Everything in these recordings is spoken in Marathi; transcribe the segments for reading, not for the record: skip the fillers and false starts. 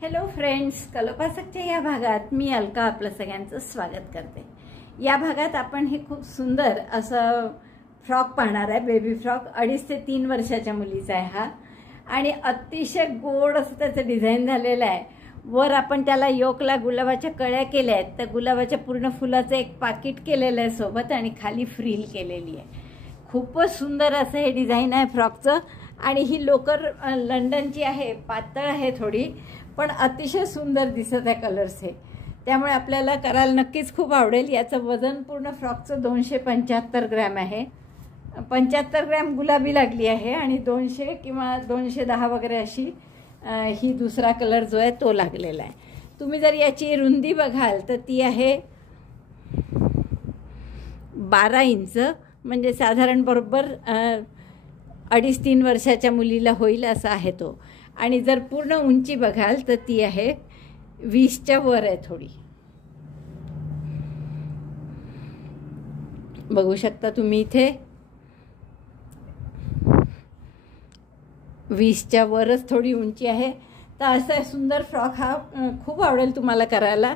हॅलो फ्रेंड्स, कलोपासकच्या या भागात मी अलका आपलं सगळ्यांचं स्वागत करते। या भागात आपण हे खूप सुंदर असं फ्रॉक पाहणार आहे। बेबी फ्रॉक 2.5 ते 3 वर्षाच्या मुलीचा आहे हा, आणि अतिशय गोड असं त्याचं डिझाईन झालेलं आहे। वर आपण त्याला योकला गुलाबाच्या कळ्या केल्या आहेत, तर गुलाबाच्या पूर्ण फुलाचं एक पाकिट केलेलं आहे सोबत, आणि खाली फ्रिल केलेली आहे। खूपच सुंदर असं हे डिझाईन आहे फ्रॉकचं। आणि ही लोकर लंडनची आहे, पातळ आहे थोडी, पण अतिशय सुंदर दिसत आहे कलर्स हे, त्यामुळे आपल्याला करायला नक्कीच खूप आवडेल। याचं वजन पूर्ण फ्रॉकचं 275 ग्रॅम आहे। 75 ग्रॅम गुलाबी लागली आहे, आणि 200 किंवा 210 वगैरे अशी ही दुसरा कलर जो आहे तो लागलेला आहे। तुम्ही जर याची रुंदी बघाल तर ती आहे 12 इंच, म्हणजे साधारण बरोबर 2.5-3 वर्षाच्या मुलीला होईल असा आहे तो। आणि जर पूर्ण उंची बघाल तर ती आहे 20च्या वर आहे थोडी, बघू शकता तुम्ही इथे 20च्या वरच थोडी उंची आहे। तर असा सुंदर फ्रॉक हा खूप आवडेल तुम्हाला करायला।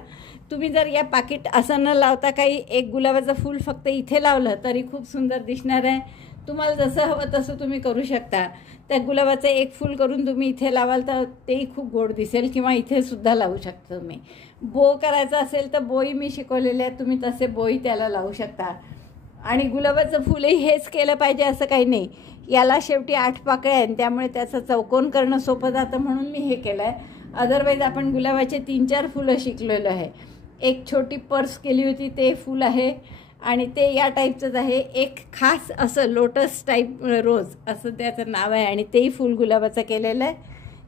तुम्ही जर या पाकिट असं न लावता काही एक गुलाबाचं फूल फक्त इथे लावलं तरी खूप सुंदर दिसणार आहे। तुम्हाला जसं हवं तसं तुम्ही करू शकता। त्या गुलाबाचं एक फूल करून तुम्ही इथे लावाल तर तेही खूप गोड दिसेल, किंवा इथे सुद्धा लावू शकता तुम्ही। बो करायचा असेल तर बोई मी शिकवलेले आहेत, तुम्ही तसे बोई त्याला लावू शकता। आणि गुलाबाचं फुलही हेच केलं पाहिजे असं काही नाही, याला शेवटी 8 पाकळ्या आहेत, त्यामुळे त्याचं चौकोन करणं सोपं जातं म्हणून मी हे केलं आहे। अदरवाईज आपण गुलाबाचे 3-4 फुलं शिकलेलो आहे। एक छोटी पर्स केली होती ते फूल आहे, आणि ते या टाईपचंच आहे। एक खास असं लोटस टाईप रोज असं त्याचं नाव आहे, आणि तेही फूल गुलाबाचं केलेलं आहे,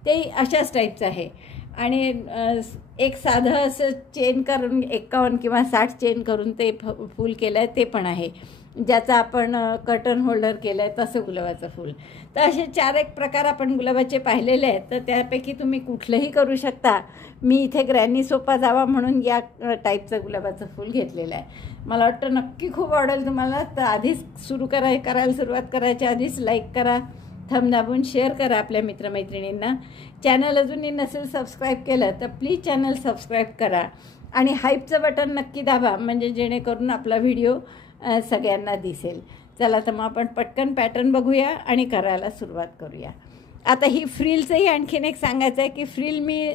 तेही अशाच टाईपचं आहे। आणि एक साधं असं चेन करून 51 किंवा 60 चेन करून ते फूल केलं आहे, ते पण आहे, ज्याचा आपण कर्टन होल्डर केलं आहे तसं गुलाबाचं फूल। तर असे 4-1 प्रकार आपण गुलाबाचे पाहिलेले आहेत, तर त्यापैकी तुम्ही कुठलंही करू शकता। मी इथे ग्रॅनी सोपा जावा म्हणून या टाईपचं गुलाबाचं फूल घेतलेलं आहे। मला वाटतं नक्की खूप आवडेल तुम्हाला। तर आधीच करायला सुरुवात करायच्या आधीच लाईक करा, थंब दाबून शेअर करा आपल्या मित्रमैत्रिणींना। चॅनल अजूनही नसेल सबस्क्राईब केलं तर प्लीज चॅनल सबस्क्राईब करा, आणि हाईपचं बटन नक्की दाबा, म्हणजे जेणेकरून आपला व्हिडिओ सगळ्यांना दिसेल। चला तर मग आपण पटकन पॅटर्न बघूया आणि करायला सुरुवात करूया। आता ही फ्रिलचंही आणखीन एक सांगायचं आहे की फ्रिल मी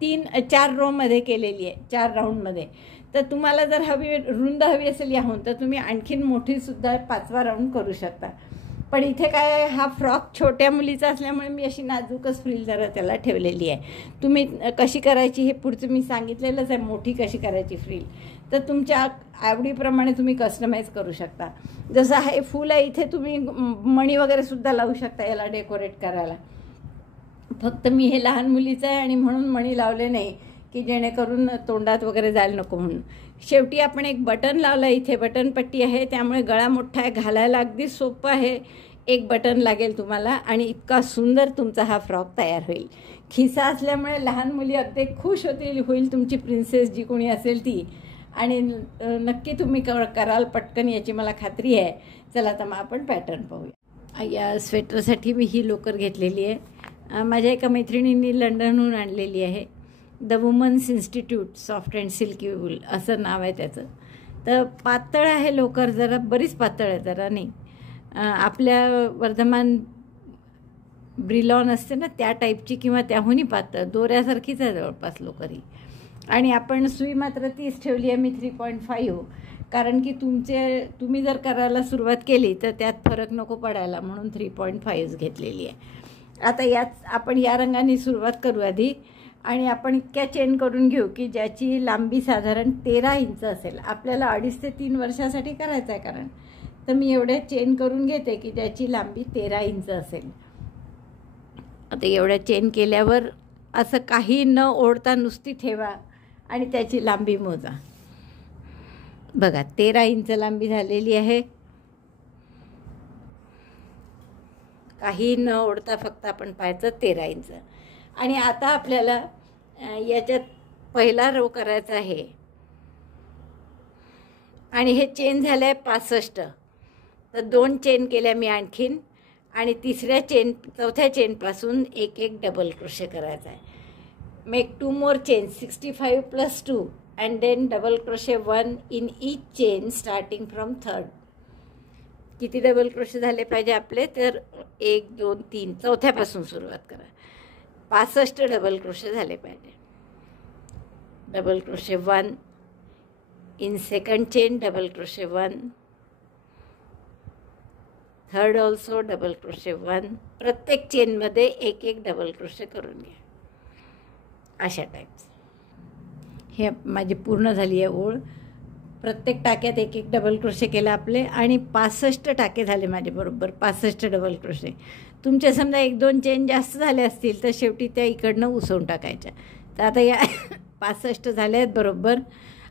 3-4 रोमध्ये केलेली आहे, 4 राऊंडमध्ये। तर तुम्हाला जर रुंद हवी असेल याहून तर तुम्ही आणखीन मोठीसुद्धा 5वा राऊंड करू शकता। पण इथे काय आहे, हा फ्रॉक छोट्या मुलीचा असल्यामुळे मी अशी नाजूकच फ्रिल जरा त्याला ठेवलेली आहे। तुम्ही कशी करायची हे पुढचं मी सांगितलेलंच आहे, मोठी कशी करायची फ्रिल, तर तुमच्या आवडीप्रमाणे तुम्ही कस्टमाइज करू शकता। जसं हे फूल आहे, इथे तुम्ही मणी वगैरे सुद्धा लावू शकता याला डेकोरेट करायला। फक्त मी हे लहान मुलीचं आहे आणि म्हणून मणी लावले नाही, की जेणेकरून तोंडात वगैरे जायला नको म्हणून। शेवटी आपण एक बटन लावलं, इथे बटन पट्टी आहे, त्यामुळे गळा मोठा आहे, घालायला अगदी सोपं आहे। एक बटन लागेल तुम्हाला, आणि इतका सुंदर तुमचा हा फ्रॉक तयार होईल। खिसा असल्यामुळे लहान मुली अगदी खुश होईल, तुमची प्रिन्सेस जी कोणी असेल ती, आणि नक्की तुम्ही कराल पटकन याची मला खात्री आहे। चला तर मग आपण पॅटर्न पाहूया। या स्वेटरसाठी मी ही लोकर घेतलेली आहे, माझ्या एका मैत्रिणींनी लंडनहून आणलेली आहे। The women's institute soft and silky wool असं नाव आहे त्याचं। तर पातळ आहे लोकर, जरा बरीच पातळ आहे, जरा नाही आपल्या वर्धमान ब्रिलॉन असते ना त्या टाईपची, किंवा त्याहूनही पातळ दोऱ्यासारखीच आहे जवळपास लोकरी। आणि आपण सुई मात्र 30 ठेवली आहे मी, 3.5, कारण की तुम्ही जर करायला सुरुवात केली तर त्यात फरक नको पडायला, म्हणून 3.5 घेतलेली आहे। आता आपण या रंगाने सुरुवात करू आधी, आणि आपण इतक्या चेन करून घेऊ की ज्याची लांबी साधारण 13 इंच असेल। आपल्याला 2.5 ते 3 वर्षासाठी करायचं आहे कारण, तर मी एवढ्या चेन करून घेते की ज्याची लांबी 13 इंच असेल। आता एवढ्या चेन केल्यावर असं काही न ओढता नुसती ठेवा आणि त्याची लांबी मोजा। बघा 13 इंच लांबी झालेली आहे, काही न ओढता फक्त आपण पाहायचं 13 इंच। आणि आता आपल्याला याच्यात पहिला रो करायचा आहे, आणि हे चेन झालं आहे 65, तर 2 चेन केल्या मी आणखीन, आणि चौथ्या चेनपासून एक डबल क्रोशे करायचा आहे। make 2 more chains, 65 plus 2, and then double crochet 1 in each chain starting from third. किती डबल क्रोशे झाले पाहिजे आपले तर 1 2 3 चौथ्यापासून सुरुवात करा. 65 डबल क्रोशे झाले पाहिजे. Double crochet 1 in second chain, double crochet 1, third also double crochet 1. प्रत्येक चेन मध्ये एक एक डबल क्रोशे करून घ्या अशा टाइप्स. हे माझी पूर्ण झाली आहे ओळ. प्रत्येक टाक्यात एक एक डबल क्रोशे केला आपले आणि 65 टाके झाले माझे बरोबर. 65 डबल क्रोशे. तुमचे समजा 1-2 चेन जास्त झाले असतील तर शेवटी त्या इकडनं उसवून टाकायच्या. तर आता या 65 झाले आहेत बरोबर.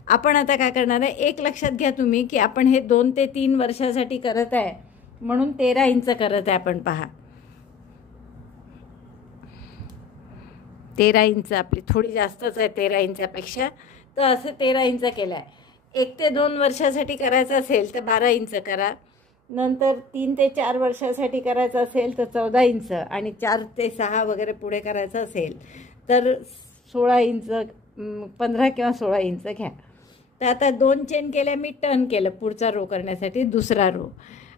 आपण आता काय करणार आहे, एक लक्षात घ्या तुम्ही की आपण हे 2 ते 3 वर्षासाठी करत आहे म्हणून 13 इंच करत आहे आपण. पहा 13 इंच आपली थोडी जास्तच आहे 13 इंचापेक्षा. तर असं 13 इंच केलं आहे. 1 ते 2 वर्षासाठी करायचं असेल तर 12 इंच करा. नंतर 3 ते 4 वर्षासाठी करायचं असेल तर 14 इंच आणि 4 ते 6 वगैरे पुढे करायचं असेल तर 16 इंच 15 किंवा 16 इंच घ्या. तर आता 2 चेन केल्या मी टर्न केलं पुढचा रो करण्यासाठी दुसरा रो.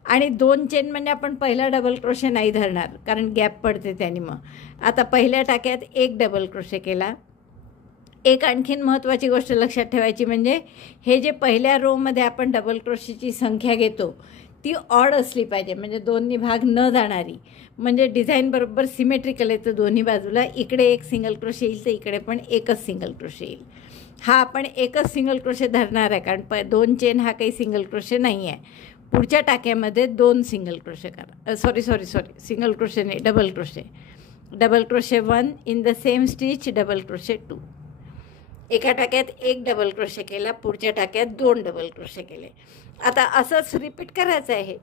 आणि 2 चेन म्हणजे आपण पहिला डबल क्रोशे नाही धरणार कारण गॅप पडते त्याने. मग आता पहिल्या टाक्यात एक डबल क्रोशे केला. एक आणखीन महत्त्वाची गोष्ट लक्षात ठेवायची म्हणजे हे जे पहिल्या रोमध्ये आपण डबल क्रोशेची संख्या घेतो ती ऑड असली पाहिजे, म्हणजे दोन्ही भाग न जाणारी. म्हणजे डिझाईन बरोबर सिमेट्रिकल येतं दोन्ही बाजूला. इकडे एक सिंगल क्रोशे येईल तर इकडे पण एकच सिंगल क्रोशे येईल. हा आपण एकच सिंगल क्रोशे धरणार आहे कारण 2 चेन हा काही सिंगल क्रोशे नाही आहे. पुढच्या टाक्यामध्ये 2 सिंगल क्रोशे करा. सॉरी सिंगल क्रोशे नाही, double crochet. Double crochet 1 in the same stitch, double crochet 2. एका टाक्यात एक डबल क्रोशे केला, पुढच्या टाक्यात 2 डबल क्रोशे केले. आता असंच रिपीट करायचं आहे.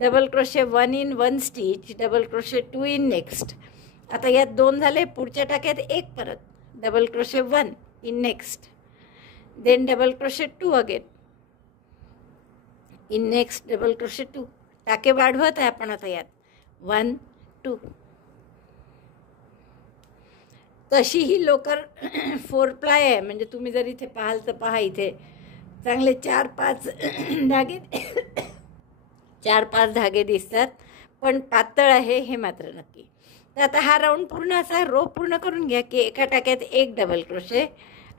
Double crochet 1 in 1 stitch, double crochet 2 in next. आता यात 2 झाले, पुढच्या टाक्यात एक परत double crochet 1 in next, then double crochet 2 again in next, double crochet 2. टाके वाढवत आहे आपण आता यात 1 2. तशी ही लोकर 4 प्लाय आहे. म्हणजे तुम्ही जर इथे पाहाल तर पहा इथे चांगले 4-5 धागे 4-5 धागे दिसतात पण पातळ आहे हे मात्र नक्की. तर आता हा राऊंड पूर्ण असा रो पूर्ण करून घ्या की एका टाक्यात एक डबल क्रोशे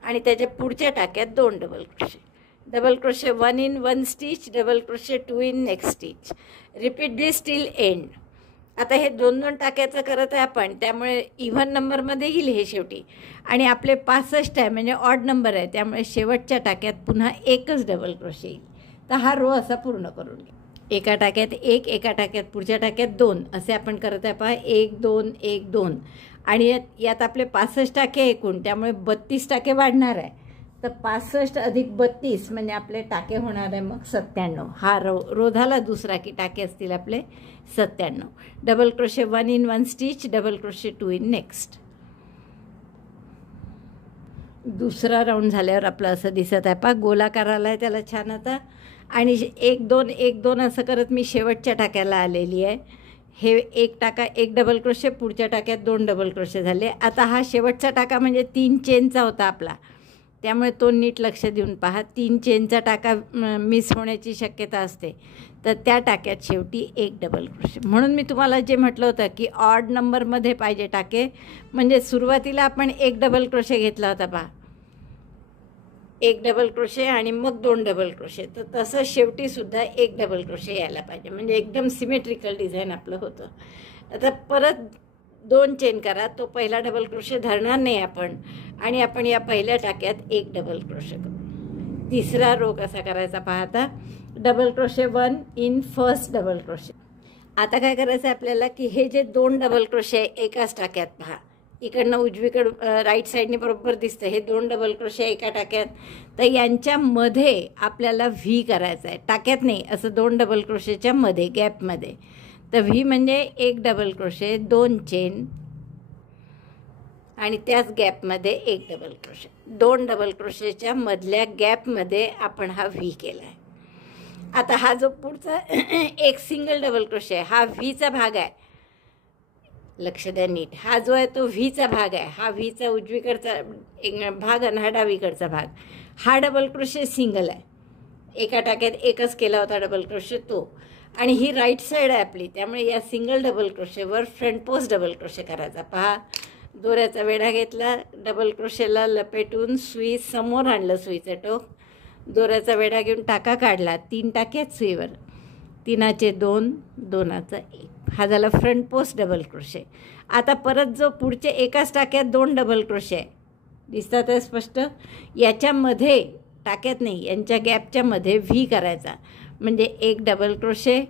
आणि त्याच्या पुढच्या टाक्यात 2 double crochet. Double crochet 1 in 1 stitch, double crochet 2 in next stitch. Repeat this till end. आता हे 2-2 टाक्याचं करत आहे आपण त्यामुळे इव्हन नंबरमध्ये येईल हे शेवटी. आणि आपले 65 आहे म्हणजे ऑड नंबर आहे त्यामुळे शेवटच्या टाक्यात पुन्हा एकच डबल क्रोशे येईल. तर हा रो असा पूर्ण करून घ्या. एका टाक्यात एक, एका टाक्यात पुढच्या टाक्यात 2 असे आपण करत आहे. पहा 1 2 1 2 आणि यात आपले 65 टाके एकूण त्यामुळे 32 टाके वाढणार आहे. तर 65 अधिक 32 म्हणजे आपले टाके होणार आहे मग 97. हा रो झाला दुसरा की टाके असतील आपले 97. Double crochet 1 in 1 stitch, double crochet 2 in next. दुसरा राऊंड झाल्यावर आपलं असं दिसत आहे. पहा गोलाकार आला आहे त्याला छान आता. आणि 1 2 1 2 असं करत मी शेवटच्या टाक्याला आलेली आहे. हे एक टाका एक डबल क्रोशे, पुढच्या टाक्यात 2 डबल क्रोशे झाले. आता हा शेवटचा टाका म्हणजे 3 चेनचा होता आपला त्यामुळे तो नीट लक्ष देऊन पहा. 3 चेनचा टाका मिस होण्याची शक्यता असते तर त्या टाक्यात शेवटी एक डबल क्रोशे. म्हणून मी तुम्हाला जे म्हटलं होतं की ऑड नंबरमध्ये पाहिजे टाके. म्हणजे सुरुवातीला आपण एक डबल क्रोशे घेतला होता पहा, एक डबल क्रोशे आणि मग 2 डबल क्रोशे. तर तसं शेवटीसुद्धा एक डबल क्रोशे यायला पाहिजे म्हणजे एकदम सिमेट्रिकल डिझाईन आपलं होतं. आता परत 2 चेन करा. तो पहिला डबल क्रोशे धरणार नाही आपण आणि आपण या पहिल्या टाक्यात एक डबल क्रोशे करू. तिसरा रो कसा करायचा पाहता. Double crochet 1 in first double crochet. आता काय करायचं आहे आपल्याला की हे जे 2 डबल क्रोशे आहे एकाच टाक्यात पहा, इकडनं उजवीकडं राईट साईडने बरोबर दिसतं हे 2 डबल क्रोशे एका टाक्यात. तर यांच्यामध्ये आपल्याला व्ही करायचं आहे. टाक्यात नाही, असं 2 डबल क्रोशेच्या मध्ये गॅपमध्ये. तर व्ही म्हणजे एक डबल क्रोशे 2 चेन आणि त्याच गॅपमध्ये एक डबल क्रोशे. 2 डबल क्रोशेच्या मधल्या गॅपमध्ये आपण हा व्ही केला आहे. आता हा जो पुढचा एक सिंगल डबल क्रोशे आहे हा व्हीचा भाग आहे. लक्ष द्या नीट. हा जो आहे तो व्हीचा भाग आहे. हा व्हीचा उजवीकडचा भाग आणि हा डावीकडचा भाग. हा डबल क्रोशे सिंगल आहे. एका टाक्यात एकच केला होता डबल क्रोशे तो. आणि ही राईट साईड आहे आपली, त्यामुळे या सिंगल डबल क्रोशेवर फ्रंट पोस्ट डबल क्रोशे करायचा. पहा, दोऱ्याचा वेढा घेतला, डबल क्रोशेला लपेटून सुई समोर आणलं, सुईचं टोक, दोऱ्याचा वेढा घेऊन टाका काढला, 3 टाक्यात सुईवर, 3चे 2, 2चा 1. हा झाला फ्रंट पोस्ट डबल क्रोशे. आता परत जो पुढचे एकाच टाक्यात 2 डबल क्रोशे आहे, दिसतात आहे स्पष्ट. याच्यामध्ये टाक्यात नाही, यांच्या गॅपच्या मध्ये व्ही करायचा, म्हणजे 1 डबल क्रोशे,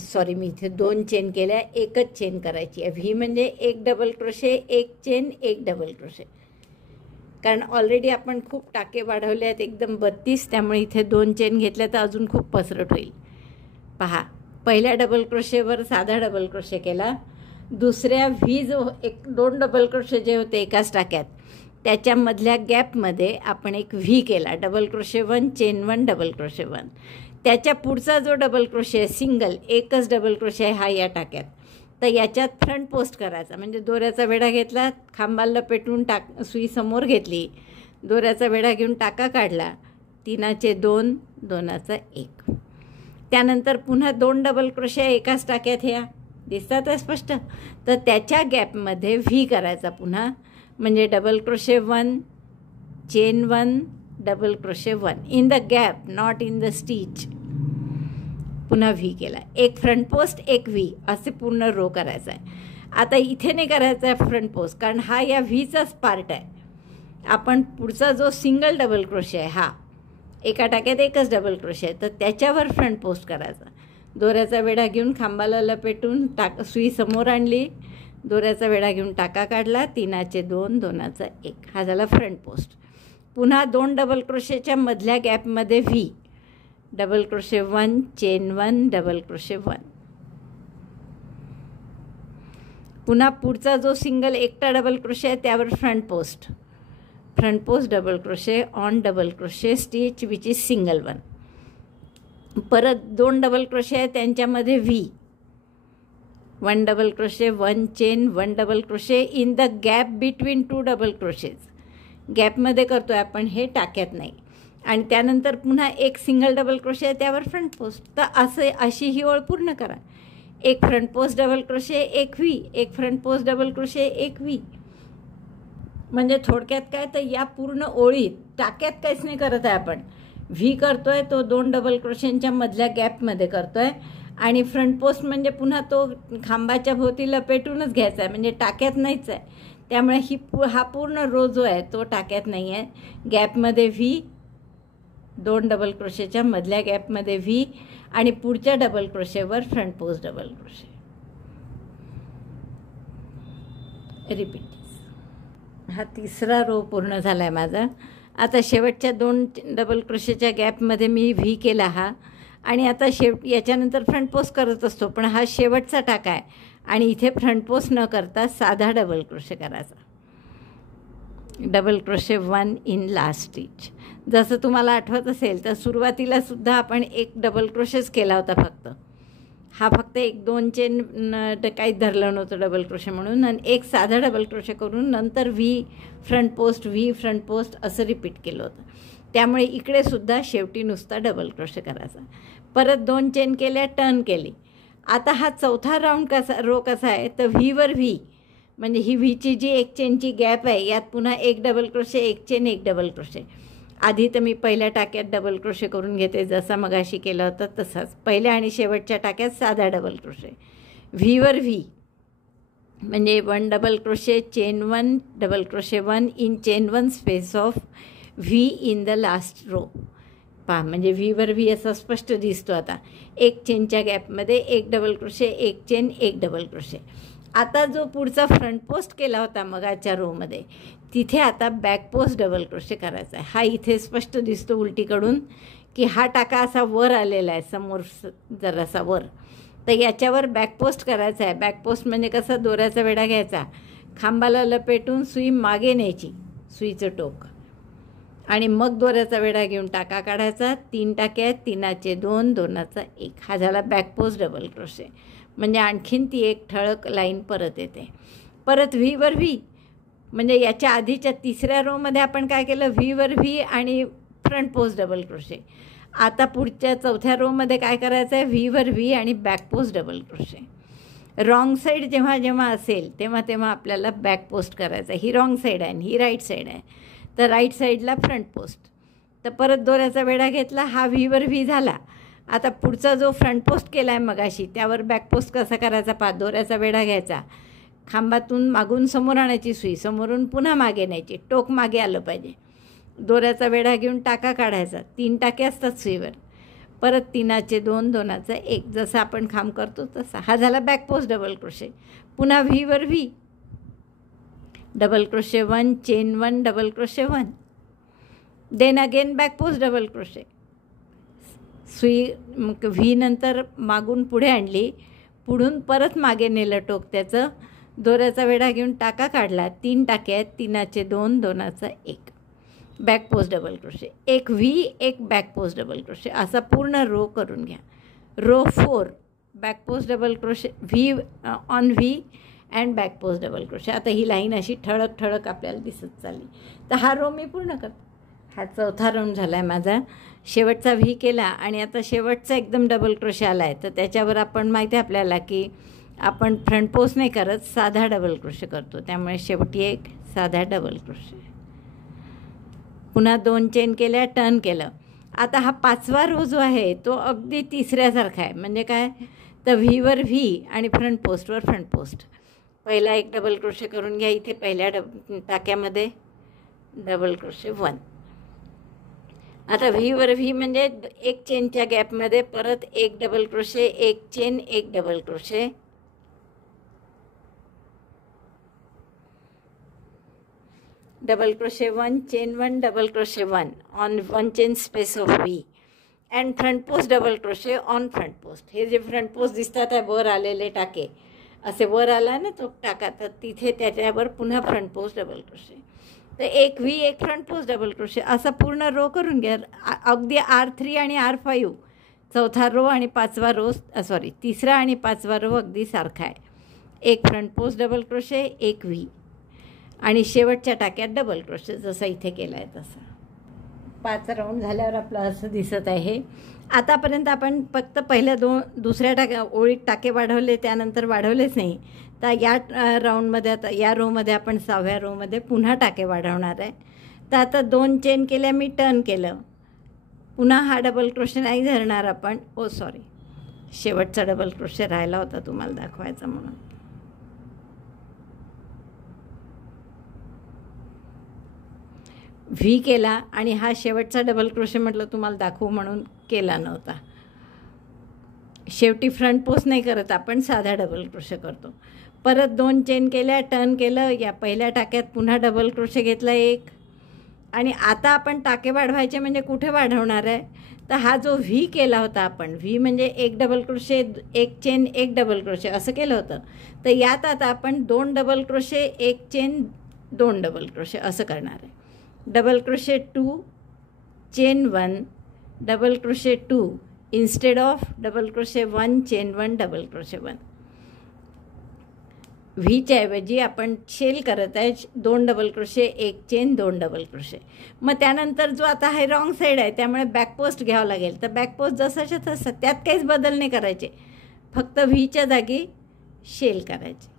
सॉरी मी इथे 2 चेन केल्या, एकच चेन करायची आहे. व्ही म्हणजे 1 double crochet, 1 chain, 1 double crochet. कारण ऑलरेडी आपण खूप टाके वाढवले आहेत, एकदम 32, त्यामुळे इथे 2 चेन घेतल्या तर अजून खूप पसरट होईल. पहा, पहिल्या डबल क्रोशेवर साधा डबल क्रोशे केला, दुसऱ्या व्ही जो 2 डबल क्रोशे जे होते एकाच टाक्यात, त्याच्यामधल्या गॅपमध्ये आपण एक व्ही केला, double crochet 1, chain 1, double crochet 1. त्याच्या पुढचा जो डबल क्रोशे आहे सिंगल, एकच डबल क्रोशे आहे हा या टाक्यात, तर याच्यात फ्रंट पोस्ट करायचा. म्हणजे दोऱ्याचा वेढा घेतला, खांबाला लपेटून सुई समोर घेतली, दोऱ्याचा वेढा घेऊन टाका काढला, 3चे 2, 2चा 1. त्यानंतर पुन्हा 2 डबल क्रोशे एकाच टाक्यात, ह्या दिसतात आहे स्पष्ट. तर त्याच्या गॅपमध्ये व्ही करायचा पुन्हा, म्हणजे double crochet 1, chain 1, double crochet 1 in the gap, not in the stitch. पुन्हा व्ही केला, एक फ्रंट पोस्ट, एक व्ही, असे पूर्ण रो करायचा आहे. आता इथे नाही करायचा आहे फ्रंट पोस्ट, कारण हा या व्हीचाच पार्ट आहे. आपण पुढचा जो सिंगल डबल क्रोशे आहे, हा एका टाक्यात एकच डबल क्रोशे आहे, तर त्याच्यावर फ्रंट पोस्ट करायचा. दोऱ्याचा वेढा घेऊन खांबाला लपेटून सुई समोर आणली, दोऱ्याचा वेढा घेऊन टाका काढला, 3चे 2, 2चा 1. हा झाला फ्रंट पोस्ट. पुन्हा 2 डबल क्रोशेच्या मधल्या गॅपमध्ये V, double crochet 1, chain 1, double crochet 1. पुन्हा पुढचा जो सिंगल एकटा डबल क्रोशे आहे त्यावर front post, front post double crochet on double crochet stitch which is single 1. परत 2 डबल क्रोशे आहे त्यांच्यामध्ये V, 1 double crochet, 1 chain, 1 double crochet in the gap between 2 double crochets. गॅपमध्ये करतो आहे आपण, हे टाक्यात नाही. आणि त्यानंतर पुन्हा एक सिंगल डबल क्रोशे आहे त्यावर फ्रंट पोस्ट. तर अशी ही ओळ पूर्ण करा. एक फ्रंट पोस्ट डबल क्रोशे, एक व्ही, एक फ्रंट पोस्ट डबल क्रोशे, एक व्ही. म्हणजे थोडक्यात काय, तर या पूर्ण ओळीत टाक्यात काहीच नाही करत आहे आपण. व्ही करतोय तो 2 डबल क्रोशेंच्या मधल्या गॅपमध्ये करतोय, आणि फ्रंट पोस्ट म्हणजे पुन्हा तो खांबाच्या भोवती लपेटूनच घ्यायचा आहे, म्हणजे टाक्यात नाहीच आहे. त्यामुळे हा पूर्ण रो जो आहे तो टाक्यात नाही आहे. गॅपमध्ये व्ही, 2 डबल क्रोशेच्या मधल्या गॅपमध्ये व्ही, आणि पुढच्या डबल क्रोशेवर front post double crochet. Repeat. हा तिसरा रो पूर्ण झाला आहे माझा. आता शेवटच्या 2 डबल क्रोशेच्या गॅपमध्ये मी व्ही केला हा, आणि आता याच्यानंतर फ्रंट पोस्ट करत असतो, पण हा शेवटचा टाका आहे आणि इथे फ्रंट पोस्ट न करता साधा डबल क्रोशे करायचा. Double crochet 1 in last stitch. जसं तुम्हाला आठवत असेल तर सुरुवातीला सुद्धा आपण एक डबल क्रोशेच केला होता फक्त. हा फक्त 1-2 चेन काहीच धरलं नव्हतं डबल क्रोशे म्हणून, आणि एक साधा डबल क्रोशे करून नंतर V front post, V front post असं रिपीट केलं होतं. त्यामुळे इकडे सुद्धा शेवटी नुसता डबल क्रोशे करायचा. परत 2 चेन केल्या, टर्न केली. आता हा चौथा राऊंड रो कसा आहे, तर व्हीवर व्ही, म्हणजे ही व्हीची जी 1 चेनची गॅप आहे यात पुन्हा 1 double crochet, 1 chain, 1 double crochet. आधी तर मी पहिल्या टाक्यात डबल क्रोशे करून घेते, जसा मगाशी केलं होतं तसाच. पहिल्या आणि शेवटच्या टाक्यात साधा डबल क्रोशे. व्हीवर व्ही म्हणजे 1 double crochet, chain 1, double crochet 1 in chain 1 space of V in the last row. पहा, म्हणजे व्हीवर व्ही असा स्पष्ट दिसतो. आता 1 चेनच्या गॅपमध्ये 1 double crochet, 1 chain, 1 double crochet. आता जो पुढचा फ्रंट पोस्ट केला होता मगाच्या रोमध्ये, तिथे आता बॅक पोस्ट डबल क्रोशे करायचा आहे. हा इथे स्पष्ट दिसतो उलटीकडून की हा टाका असा वर आलेला आहे, समोर जरासा वर. तर याच्यावर बॅक पोस्ट करायचा आहे. बॅक पोस्ट म्हणजे कसं, दोऱ्याचा वेढा घ्यायचा, खांबाला लपेटून सुई मागे न्यायची, सुईचं टोक, आणि मग दोऱ्याचा वेढा घेऊन टाका काढायचा. 3 टाके आहेत, 3चे 2, 2चा 1. हा झाला बॅक पोस्ट डबल क्रोशे. म्हणजे आणखीन ती एक ठळक लाईन परत येते. परत व्हीवर व्ही, म्हणजे याच्या आधीच्या तिसऱ्या रोमध्ये आपण काय केलं, व्हीवर व्ही आणि फ्रंट पोस्ट डबल क्रोशे. आता पुढच्या चौथ्या रोमध्ये काय करायचं आहे, व्हीवर व्ही आणि back post double crochet. Wrong side जेव्हा जेव्हा असेल तेव्हा तेव्हा आपल्याला बॅक पोस्ट करायचं आहे. ही रॉंग साईड आहे आणि ही राईट साईड आहे, तर राईट साईडला फ्रंट पोस्ट. तर परत दोऱ्याचा वेढा घेतला, हा व्हीवर व्ही झाला. आता पुढचा जो फ्रंट पोस्ट केला आहे मगाशी त्यावर बॅक पोस्ट कसा करायचा पहा. दोऱ्याचा वेढा घ्यायचा, खांबातून मागून समोर आणायची सुई, समोरून पुन्हा मागे न्यायची, टोक मागे आलं पाहिजे. दोऱ्याचा वेढा घेऊन टाका काढायचा. 3 टाके असतात सुईवर. परत 3चे 2, 2चा 1, जसं आपण खांब करतो तसा. हा झाला बॅक पोस्ट डबल क्रोशे. पुन्हा व्हीवर V, double crochet 1, chain 1, double crochet 1. Then again back post double crochet. सुई व्ही नंतर मागून पुढे आणली, पुढून परत मागे नेलं टोक त्याचं. दोऱ्याचा वेढा घेऊन टाका काढला. 3 टाके आहेत, 3चे 2, 2चा 1. Back post double crochet. एक व्ही, एक बॅक पोस्ट डबल क्रोशे, असा पूर्ण रो करून घ्या. Row 4 back post double crochet, V on V and back post double crochet. आता ही लाईन अशी ठळक ठळक आपल्याला दिसत चालली. तर हा रो मी पूर्ण करतो. हा चौथा राऊंड झाला आहे माझा. शेवटचा व्ही केला आणि आता शेवटचा एकदम डबल क्रोशे आला आहे, तर त्याच्यावर आपण माहिती आहे आपल्याला की आपण फ्रंट पोस्ट नाही करत, साधा डबल क्रोशे करतो. त्यामुळे शेवटी एक साधा डबल क्रोशे. पुन्हा 2 चेन केल्या, टर्न केलं. आता हा 5वा रो जो आहे तो अगदी तिसऱ्यासारखा आहे. म्हणजे काय, तर व्हीवर व्ही आणि फ्रंट पोस्टवर फ्रंट पोस्ट. पहिला एक डबल क्रोशे करून घ्या. इथे पहिल्या टाक्यामध्ये डबल क्रोशे 1. आता व्हीवर व्ही म्हणजे एक चेनच्या गॅपमध्ये परत एक डबल क्रोशे, एक चेन, एक double crochet. Double crochet 1, chain 1, double crochet 1 on 1 chain space of V and front post double crochet on front post. हे जे फ्रंट पोस्ट दिसतात आहे वर आलेले टाके, असे वर आला ना तो टाका, तर तिथे त्याच्यावर पुन्हा फ्रंट पोस्ट डबल क्रोशे. तर एक व्ही, एक फ्रंट पोस्ट डबल क्रोशे, असा पूर्ण रो करून घ्या. अगदी R3 आणि R5 चौथा रो आणि 5वा रो, सॉरी 3रा आणि 5वा रो अगदी सारखा आहे. एक फ्रंट पोस्ट डबल क्रोशे, एक व्ही आणि शेवटच्या टाक्यात डबल क्रोशे, जसं इथे केलं आहे तसं. 5 राऊंड झाल्यावर आपलं असं दिसत आहे. आतापर्यंत आपण फक्त पहिल्या दुसऱ्या ओळीत टाके वाढवले, त्यानंतर वाढवलेच नाही. तर या राऊंडमध्ये आता या रोमध्ये आपण 6व्या रोमध्ये पुन्हा टाके वाढवणार आहे. तर आता 2 चेन केल्या, मी टर्न केलं. पुन्हा हा डबल क्रोशे नाही धरणार आपण. सॉरी, शेवटचा डबल क्रोशे राहिला होता तुम्हाला दाखवायचा म्हणून. व्ही केला आणि हा शेवटचा डबल क्रोशे म्हटलं तुम्हाला दाखवू म्हणून केला नव्हता. शेवटी फ्रंट पोस्ट नाही करत आपण, साधा डबल क्रोशे करतो. परत 2 चेन केल्या, टर्न केलं. या पहिल्या टाक्यात पुन्हा डबल क्रोशे घेतला एक. आणि आता आपण टाके वाढवायचे म्हणजे कुठे वाढवणार आहे, तर हा जो व्ही केला होता आपण, व्ही म्हणजे एक डबल क्रोशे, एक चेन, एक डबल क्रोशे असं केलं होतं. तर यात आता आपण 2 डबल क्रोशे, एक चेन, 2 डबल क्रोशे असं करणार आहे. Double crochet 2, chain 1, double crochet 2 instead of double crochet 1, chain 1, double crochet 1. व्हीच्या ऐवजी आपण शेल करत आहे 2 डबल क्रोशे, एक चेन, 2 डबल क्रोशे. मग त्यानंतर जो आता हे रॉंग साईड आहे त्यामुळे बॅक पोस्ट घ्यावं लागेल. तर बॅक पोस्ट जसाच्या तसं, त्यात काहीच बदल नाही करायचे, फक्त व्हीच्या जागी शेल करायचे.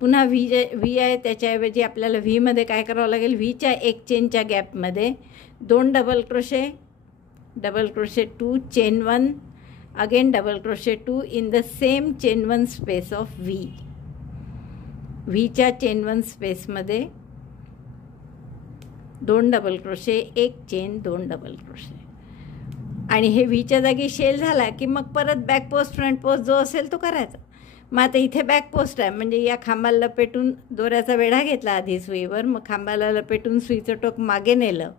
पुन्हा व्ही आहे त्याच्याऐवजी आपल्याला व्हीमध्ये काय करावं लागेल, व्हीच्या एक चेनच्या गॅपमध्ये 2 double crochet, double crochet 2, chain 1, again double crochet 2 in the same chain 1 space of V. व्हीच्या चेन 1 स्पेसमध्ये 2 डबल क्रोशे, एक चेन, 2 डबल क्रोशे. आणि हे व्हीच्या जागी शेल झाला की मग परत बॅक पोस्ट, फ्रंट पोस्ट जो असेल तो करायचा. मग आता इथे बॅक पोस्ट आहे म्हणजे या खांबाला लपेटून दोऱ्याचा वेढा घेतला आधी सुईवर, मग खांबाला लपेटून सुईचं टोक मागे नेलं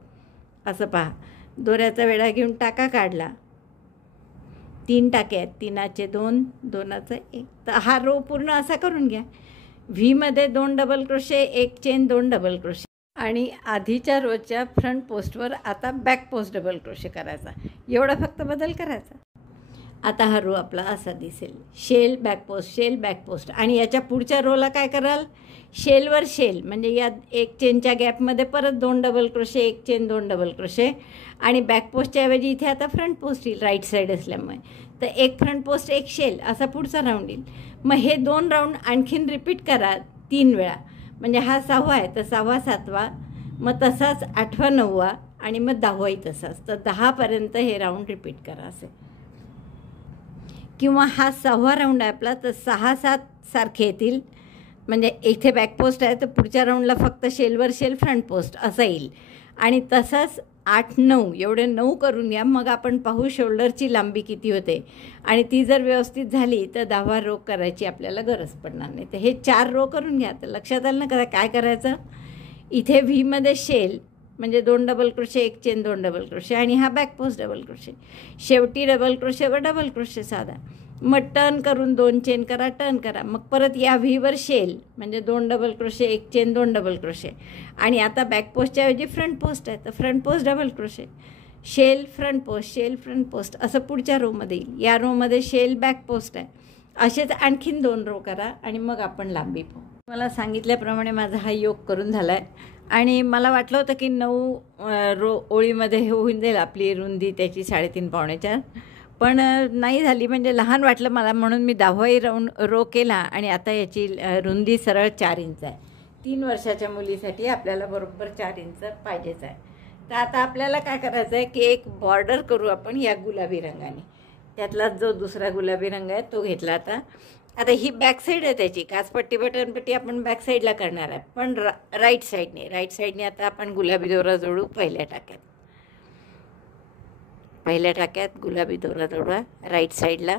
असं पहा. दोऱ्याचा वेढा घेऊन टाका काढला. 3 टाके आहेत, 3चे 2, 2चा 1. तर हा रो पूर्ण असा करून घ्या. व्हीमध्ये 2 डबल क्रोशे, एक चेन, 2 डबल क्रोशे. आणि आधीच्या रोजच्या फ्रंट पोस्टवर आता बॅक पोस्ट डबल क्रोशे करायचा, एवढा फक्त बदल करायचा. आता हा रो आपला असा दिसेल, shell back post, shell back post. आणि याच्या पुढच्या रोला काय कराल, शेलवर शेल, म्हणजे या एक चेनच्या गॅपमध्ये परत 2 डबल क्रोशे, एक चेन 2 डबल क्रोशे. आणि बॅक पोस्टच्या ऐवजी इथे आता फ्रंट पोस्ट येईल राईट साईड असल्यामुळे, तर एक फ्रंट पोस्ट एक शेल असा पुढचा राऊंड येईल. मग हे 2 राऊंड आणखीन रिपीट करा 3 वेळा, म्हणजे हा 6वा आहे तर 6वा 7वा, मग तसाच 8वा 9वा आणि मग 10वाही तसाच. तर 10पर्यंत हे राऊंड रिपीट करा असे. किंवा हा 6वा राऊंड आहे आपला, तर 6 7 सारखे येतील, म्हणजे इथे बॅक पोस्ट आहे तर पुढच्या राऊंडला फक्त शेलवर शेल फ्रंट पोस्ट असं येईल. आणि तसंच 8 9 एवढे 9 करून घ्या, मग आपण पाहू शोल्डरची लांबी किती होते. आणि ती जर व्यवस्थित झाली तर 10वा रो करायची आपल्याला गरज पडणार नाही. तर हे 4 रो करून घ्या. तर लक्षात आलं ना काय करायचं, इथे व्हीमध्ये शेल म्हणजे 2 डबल क्रोशे, एक चेन 2 डबल क्रोशे, आणि हा बॅक पोस्ट डबल क्रोशे. शेवटी डबल क्रोशेवर डबल क्रोशे साधा, मग टर्न करून 2 चेन करा, टर्न करा, मग परत या व्हीवर शेल म्हणजे 2 डबल क्रोशे, एक चेन 2 डबल क्रोशे. आणि आता बॅक पोस्टच्या ऐवजी फ्रंट पोस्ट आहे तर front post double crochet, shell front post, shell front post असं पुढच्या रोमध्ये येईल. या रोमध्ये शेल बॅक पोस्ट आहे. असेच आणखीन 2 रो करा आणि मग आपण लांबी पाहू. मला सांगितल्याप्रमाणे माझा हा योग करून झाला आहे. आणि मला वाटलं होतं की 9 रो ओळीमध्ये हे होऊन जाईल आपली रुंदी त्याची 3.5 पावणे 4, पण नाही झाली, म्हणजे लहान वाटलं मला, म्हणून मी 10वाही रो केला. आणि आता याची रुंदी सरळ 4 इंच आहे. 3 वर्षाच्या मुलीसाठी आपल्याला बरोबर 4 इंच पाहिजेच आहे. तर आता आपल्याला काय करायचं आहे की एक बॉर्डर करू आपण या गुलाबी रंगाने. त्यातला जो दुसरा गुलाबी रंग आहे तो घेतला. आता ही बॅक साईड आहे त्याची, काचपट्टी बटनपट्टी आपण बॅक साईडला करणार आहे, पण राईट साईडने आता आपण गुलाबी दोरा जोडू. पहिल्या टाक्यात गुलाबी दोरा जोडवा. राईट साईडला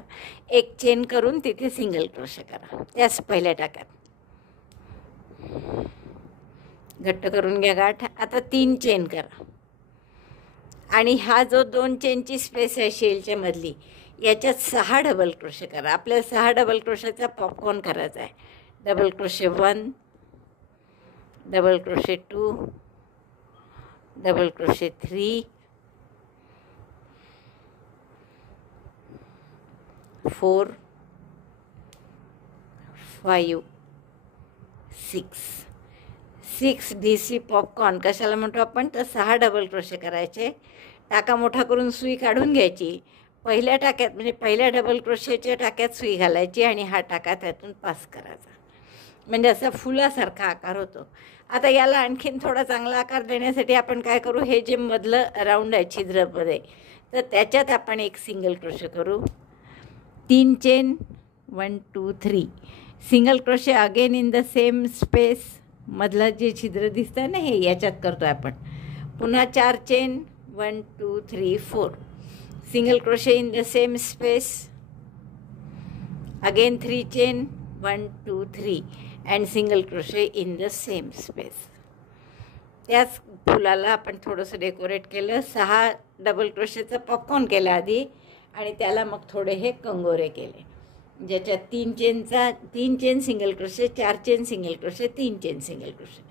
एक चेन करून तिथे सिंगल क्रोशे करा. त्याच पहिल्या टाक्यात घट्ट करून घ्या गाठ. आता 3 चेन करा. आणि हा जो 2 चेनची स्पेस आहे शेलच्या मधली, याच्यात 6 डबल क्रोशे करा. आपल्याला 6 डबल क्रोशेचा पॉपकॉर्न करायचा आहे. Double crochet 1, double crochet 2, double crochet 3, 4, 5, 6 DC popcorn कशाला म्हणतो आपण, तर 6 डबल क्रोशे करायचे. टाका मोठा करून सुई काढून घ्यायची. पहिल्या टाक्यात म्हणजे पहिल्या डबल क्रोशेच्या टाक्यात सुई घालायची आणि हा टाका त्यातून पास करायचा, म्हणजे असा फुलासारखा आकार होतो. आता याला आणखीन थोडा चांगला आकार देण्यासाठी आपण काय करू, हे जे मधलं राऊंड आहे छिद्रमध्ये, तर त्याच्यात आपण एक सिंगल क्रोशे करू. 3 chain 1 2 3 single crochet again in the same space. मधलं जे छिद्र दिसतं आहे ना हे याच्यात करतो आहे आपण. पुन्हा 4 chain 1 2 3 4 single crochet in the same space. Again 3 chain 1 2 3 and single crochet in the same space. त्याच फुलाला आपण थोडंसं डेकोरेट केलं. 6 डबल क्रोशेचं पॉपकॉर्न केलं आधी आणि त्याला मग थोडे हे कंगोरे केले, ज्याच्यात 3 chain single crochet, 4 chain single crochet, 3 chain single crochet,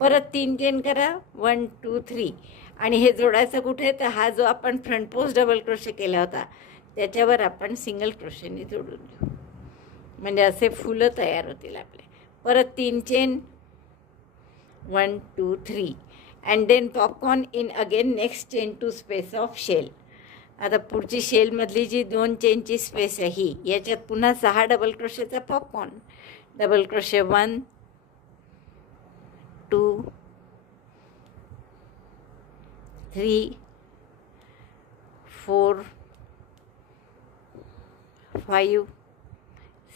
परत 3 चेन करा 1 2 3. आणि हे जोडायचं कुठे, तर हा जो आपण फ्रंट पोस्ट डबल क्रोशे केला होता त्याच्यावर आपण सिंगल क्रोशेने जोडून घेऊ, म्हणजे असे फुलं तयार होतील आपले. परत 3 chain 1 2 3 and then popcorn in again next chain two space of shell. आता पुढची शेलमधली जी 2 चेनची स्पेस आहे ही, याच्यात पुन्हा 6 डबल क्रोशेचा popcorn. Double crochet 1 2 3 4 5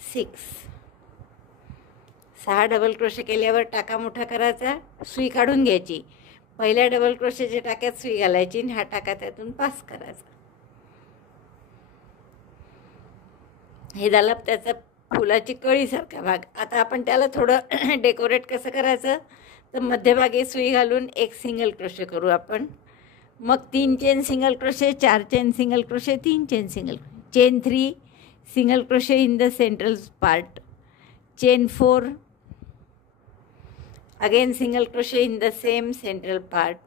6. 6 double crochet केल्यावर टाका मोठा करायचा, सुई काढून घ्यायची. पहिल्या डबल क्रोशेच्या टाक्यात सुई घालायची आणि हा टाका त्यातून पास करायचा. हे झालं त्याचा फुलाची कळीसारखा भाग. आता आपण त्याला थोडं डेकोरेट कसं करायचं, तर मध्यभागी सुई घालून एक सिंगल क्रोशे करू आपण. मग 3 chain single crochet, 4 chain single crochet, 3 chain single, chain 3 single crochet in the central part, chain 4 again single crochet in the same central part,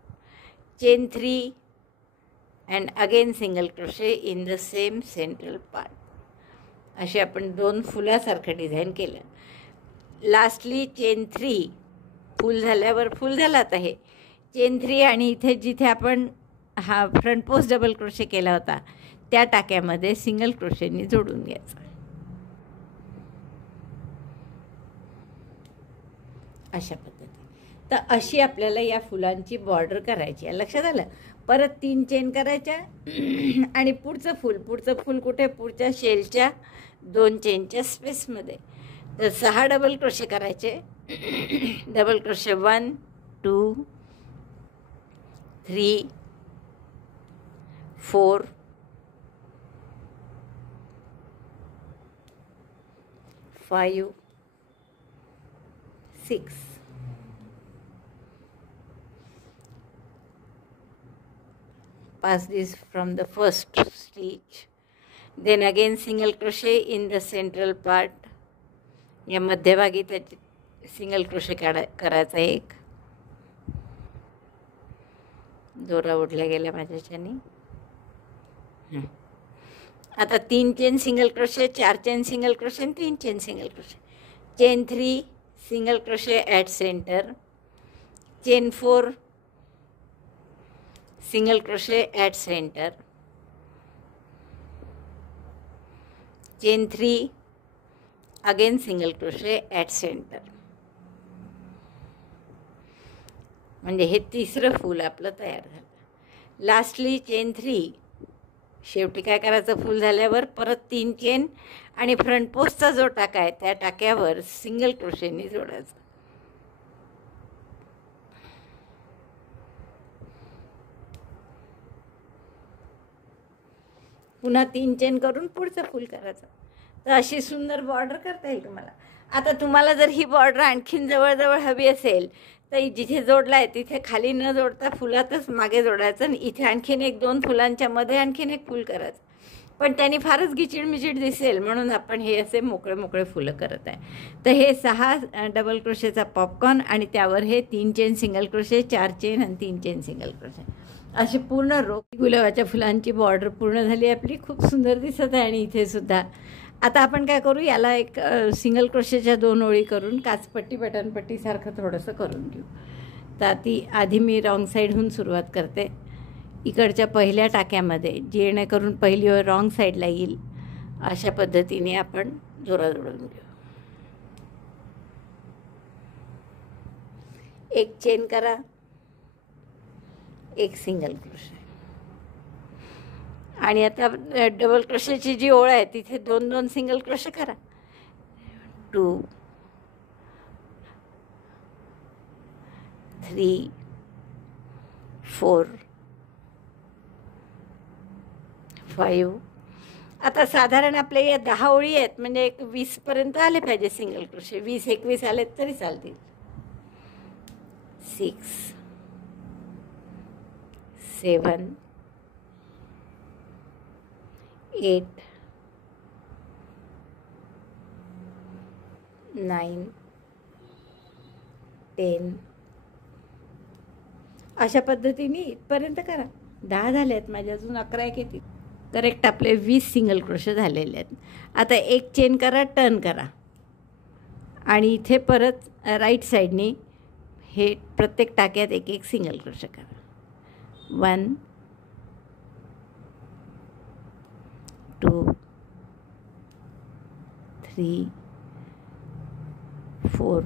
chain 3 and again single crochet in the same central part. असे आपण 2 फुलासारखं डिझाईन केलं. लास्टली चेन 3 फूल झाल्यावर फूल झालं. आता हे चेन 3 आणि इथे जिथे आपण हा फ्रंट पोस्ट डबल क्रोशे केला होता त्या टाक्यामध्ये सिंगल क्रोशेनी जोडून घ्यायचं. अशा पद्धतीने. तर अशी आपल्याला या फुलांची बॉर्डर करायची आहे. लक्षात आलं. परत 3 चेन करायच्या आणि पुढचं फूल कुठे, पुढच्या शेलच्या 2 चेनच्या स्पेसमध्ये. तर 6 डबल क्रोशे करायचे. Double crochet 1 2 3 4 5 6. Pass this from the first stitch, then again single crochet in the central part. या मध्यभागी त्याची सिंगल क्रोशे करायचा. एक दोरा ओढल्या गेल्या माझ्याच्यानी. आता 3 chain single crochet, 4 chain single crochet, 3 chain single crochet. Chain 3 single crochet at center, chain 4 single crochet at center, chain 3 again single crochet at center. म्हणजे हे तिसरं फूल आपलं तयार झालं. Lastly chain 3. शेवटी काय करायचं, फूल झाल्यावर परत 3 चेन आणि फ्रंट पोस्टचा जो टाका आहे त्या टाक्यावर सिंगल क्रोशेनी जोडायचं. पुन्हा 3 चेन करून पुढचं फूल करायचं. तर अशी सुंदर बॉर्डर करता येईल तुम्हाला. आता तुम्हाला जर ही बॉर्डर आणखीन जवळजवळ हवी असेल तर जिथे जोडला आहे तिथे खाली न जोडता फुलातच मागे जोडायचं आणि इथे आणखीन 1-2 फुलांच्या मध्ये आणखीन एक फूल करायचं. पण त्यांनी फारच गिचिडमिचिड दिसेल म्हणून आपण हे असे मोकळे फुलं करत आहे. तर हे 6 डबल क्रोशेचा पॉपकॉर्न आणि त्यावर हे 3 चेन सिंगल क्रोशे, 4 चेन आणि 3 चेन सिंगल क्रोशे अशी पूर्ण गुलाबाच्या फुलांची बॉर्डर पूर्ण झाली आपली. खूप सुंदर दिसत आहे. आणि इथे सुद्धा आता आपण काय करू, याला एक सिंगल क्रोशेच्या 2 ओळी करून काचपट्टी बटनपट्टीसारखं थोडंसं करून घेऊ. तर ती आधी मी रॉंग साईडहून सुरुवात करते. इकडच्या पहिल्या टाक्यामध्ये जेणेकरून पहिली ओळ रॉंग साईडला येईल अशा पद्धतीने आपण जोरा जोडून घेऊ. एक चेन करा, एक सिंगल क्रोशे आणि आता डबल क्रोशेची जी ओळ आहे तिथे 2-2 सिंगल क्रोशे करा. 2 3 4 5. आता साधारण आपले या 10 ओळी आहेत म्हणजे एक 20पर्यंत आले पाहिजे सिंगल क्रोशे. 20-21 आलेत तरी चालतील. 6 7 8 9 10 अशा पद्धतीने इथपर्यंत करा. 10 झाले आहेत माझे, अजून 11 एक येतील. करेक्ट आपले 20 सिंगल क्रोशे झालेले आहेत. आता एक चेन करा, टर्न करा आणि इथे परत राईट साईडनी हे प्रत्येक टाक्यात एक सिंगल क्रोशे करा. 1 2 3 4.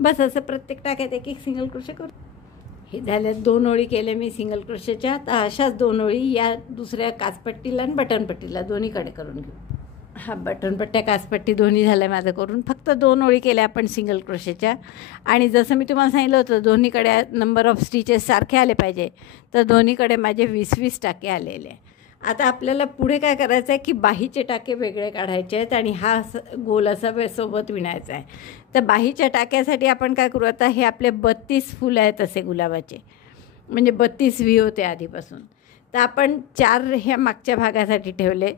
बस असं प्रत्येक टाक्यात एक सिंगल क्रोशे करू. हे झाल्यात 2 ओळी केल्या मी सिंगल क्रोशेच्या. तर अशाच 2 ओळी या दुसऱ्या काचपट्टीला आणि बटनपट्टीला दोन्हीकडे करून घेऊ. हा बटनपट्ट्या काचपट्टी दोन्ही झाल्या माझं करून. फक्त 2 ओळी केल्या आपण सिंगल क्रोशेच्या. आणि जसं मी तुम्हाला सांगितलं होतं दोन्हीकडे नंबर ऑफ स्टिचेस सारखे आले पाहिजे, तर दोन्हीकडे माझे 20-20 टाके आलेले आहे. आता आपल्याला पुढे काय करायचं आहे की बाहीचे टाके वेगळे काढायचे आहेत आणि हा गोल असा सोबत विणायचा आहे. तर बाहीच्या टाक्यासाठी आपण काय करू, आता हे आपले 32 फुलं आहेत असे गुलाबाचे, म्हणजे 32 व्ही होते आधीपासून. तर आपण 4 ह्या मागच्या भागासाठी ठेवले.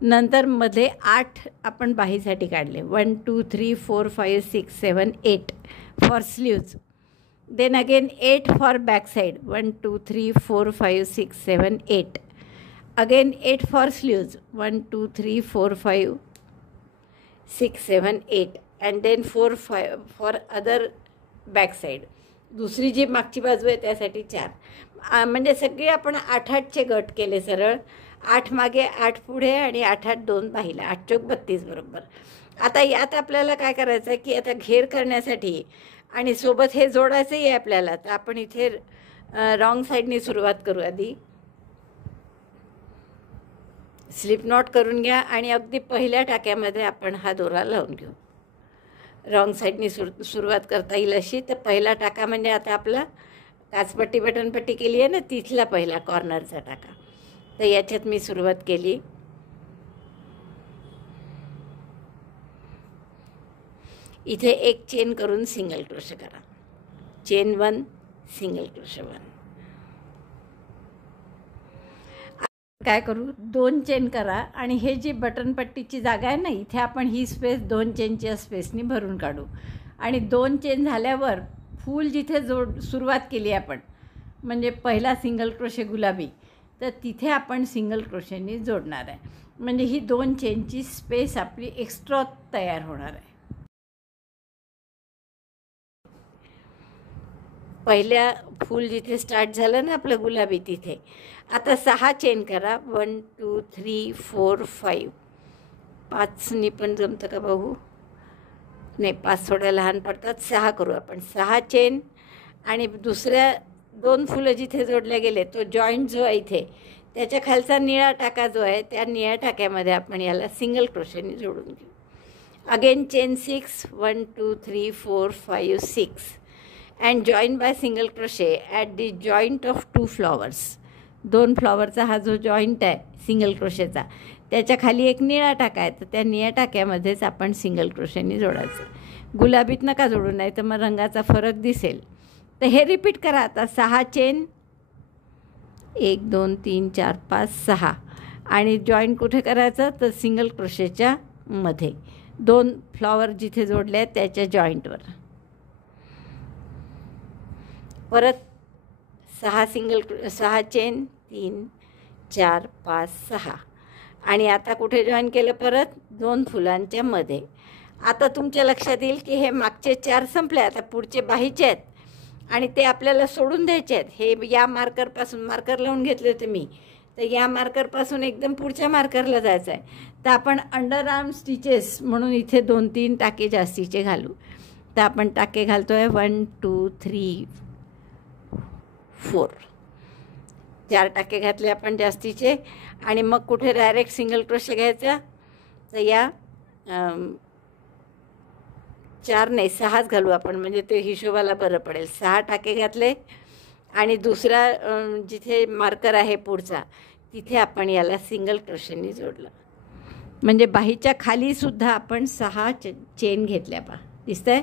नंतर मध्ये 8 आपण बाहीसाठी काढले. 1 2 3 4 5 6 7 8 for sleeves. then again 8 for back side, 1 2 3 4 5 6 7 8, again 8 for sleeves, 1 2 3 4 5 6 7 8, and then 4 5 for other back side, दुसरी जी मागची बाजू आहे त्यासाठी 4. म्हणजे सगळे आपण 8-8चे गट केले सरळ, 8 मागे 8 पुढे आणि 8-8 2 बाहीला, 8 चौक 32 बरोबर. आता यात आपल्याला काय करायचं आहे की आता घेर करण्यासाठी आणि सोबत हे जोडायचंही आहे आपल्याला, तर आपण इथे रॉंग साईडनी सुरुवात करू. आधी स्लिप नॉट करून घ्या आणि अगदी पहिल्या टाक्यामध्ये आपण हा दोरा लावून घेऊ. रॉंग साईडनी सुरुवात करता येईल अशी. तर पहिला टाका म्हणजे आता आपला काचपट्टी बटनपट्टी केली आहे ना, तिथला पहिला कॉर्नरचा टाका. तर याच्यात मी सुरुवात केली. इथे एक चेन करून सिंगल क्रोशे करा. Chain 1, single crochet 1. काय करू, 2 चेन करा आणि हे जी बटनपट्टीची जागा आहे ना, इथे आपण ही स्पेस 2 चेनच्या स्पेसनी भरून काढू. आणि 2 चेन झाल्यावर फूल जिथे सुरुवात केली आपण, म्हणजे पहिला सिंगल क्रोशे गुलाबी, तर तिथे आपण सिंगल क्रोशेनी जोडणार आहे. म्हणजे ही 2 चेनची स्पेस आपली एक्स्ट्रा तयार होणार आहे. पहिल्या फूल जिथे स्टार्ट झालं ना आपलं गुलाबी, तिथे आता 6 चेन करा. 1 2 3 4 5. 5नी पण जमतं का बघू? नाही, 5 थोड्या लहान पडतात. 6 करू आपण. 6 चेन आणि दुसऱ्या 2 फुलं जिथे जोडल्या गेले, तो जॉईंट जो आहे इथे, त्याच्या खालचा निळा टाका जो आहे, त्या निळ्या टाक्यामध्ये आपण याला सिंगल क्रोशेनी जोडून घेऊ. Again chain 6, 1 2 3 4 5 6, and join by single crochet at the joint of 2 flowers. 2 फ्लॉवरचा हा जो जॉईंट आहे सिंगल क्रोशेचा, त्याच्या खाली एक निळा टाका आहे, तर त्या निळ्या टाक्यामध्येच आपण सिंगल क्रोशेनी जोडायचं. गुलाबीत नका जोडू, नाही तर मग रंगाचा फरक दिसेल. तर हे रिपीट करा. आता 6 चेन, 1 2 3 4 5 6, आणि जॉईंट कुठे करायचं, तर सिंगल क्रोशेच्या मध्ये 2 फ्लॉवर जिथे जोडले आहेत त्याच्या जॉईंटवर. परत 6 चेन, 3 4 5 6, आणि आता कुठे जॉईन केलं, परत 2 फुलांच्या मध्ये. आता तुमच्या लक्षात येईल की हे मागचे 4 संपले, आता पुढचे बाहीचे आहेत आणि ते आपल्याला सोडून द्यायचे आहेत. हे या मार्करपासून, मार्कर लावून घेतले होते मी, तर या मार्करपासून एकदम पुढच्या मार्करला जायचं आहे. तर आपण अंडर आर्म स्टिचेस म्हणून इथे 2-3 टाके जास्तीचे घालू. तर आपण टाके घालतो आहे 1 2 3 4. 4 टाके घातले आपण जास्तीचे, आणि मग कुठे डायरेक्ट सिंगल क्रोशे घ्यायचा. तर या 4 नाही 6च घालू आपण, म्हणजे ते हिशोबाला बरं पडेल. 6 टाके घातले आणि दुसरा जिथे मार्कर आहे पुढचा, तिथे आपण याला सिंगल क्रोशेनी जोडलं. म्हणजे बाहीच्या खालीसुद्धा आपण 6 चेन घेतल्या. दिसतंय?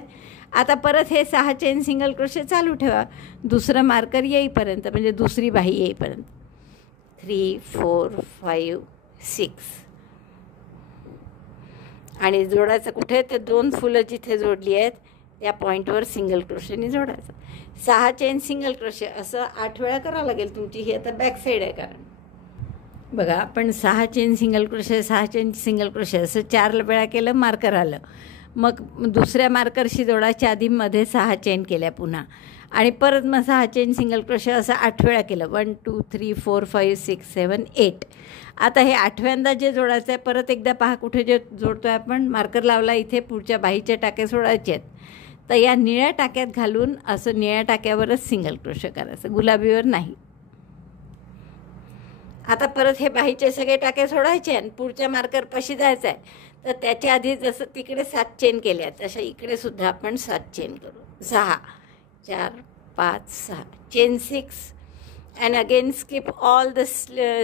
आता परत हे 6 चेन सिंगल क्रोशे चालू ठेवा दुसरं मार्कर येईपर्यंत, म्हणजे दुसरी बाही येईपर्यंत. 3 4 5 6, आणि जोडायचं कुठे, तर 2 फुलं जिथे जोडली आहेत त्या पॉईंटवर सिंगल क्रोशेनी जोडायचं. 6 चेन सिंगल क्रोशे असं 8 वेळा करावं लागेल तुमची. ही आता बॅक साईड आहे, कारण बघा आपण 6 chain single crochet 6 chain single crochet असं 4 वेळा केलं, मार्कर आलं. मग दुसऱ्या मार्करशी जोडायच्या आधी मध्ये 6 चेन केल्या पुन्हा, आणि परत मग 6 चेन सिंगल क्रोशे असं 8 वेळा केलं. 1 2 3 4 5 6 7 8. आता हे 8व्यांदा जे जोडायचं आहे, परत एकदा पहा कुठे जे जोडतो आहे आपण, मार्कर लावला इथे, पुढच्या बाहीचे टाके सोडायचे आहेत. तर या निळ्या टाक्यात घालून असं निळ्या टाक्यावरच सिंगल क्रोशे करायचं, गुलाबीवर नाही. आता परत हे बाहीचे सगळे टाके सोडायचे आणि पुढच्या मार्करपाशी जायचं आहे. तर त्याच्या आधी जसं तिकडे 7 चेन केल्या, तशा इकडे सुद्धा आपण 7 चेन करू. 6 4 5 6 chain 6, and again skip all the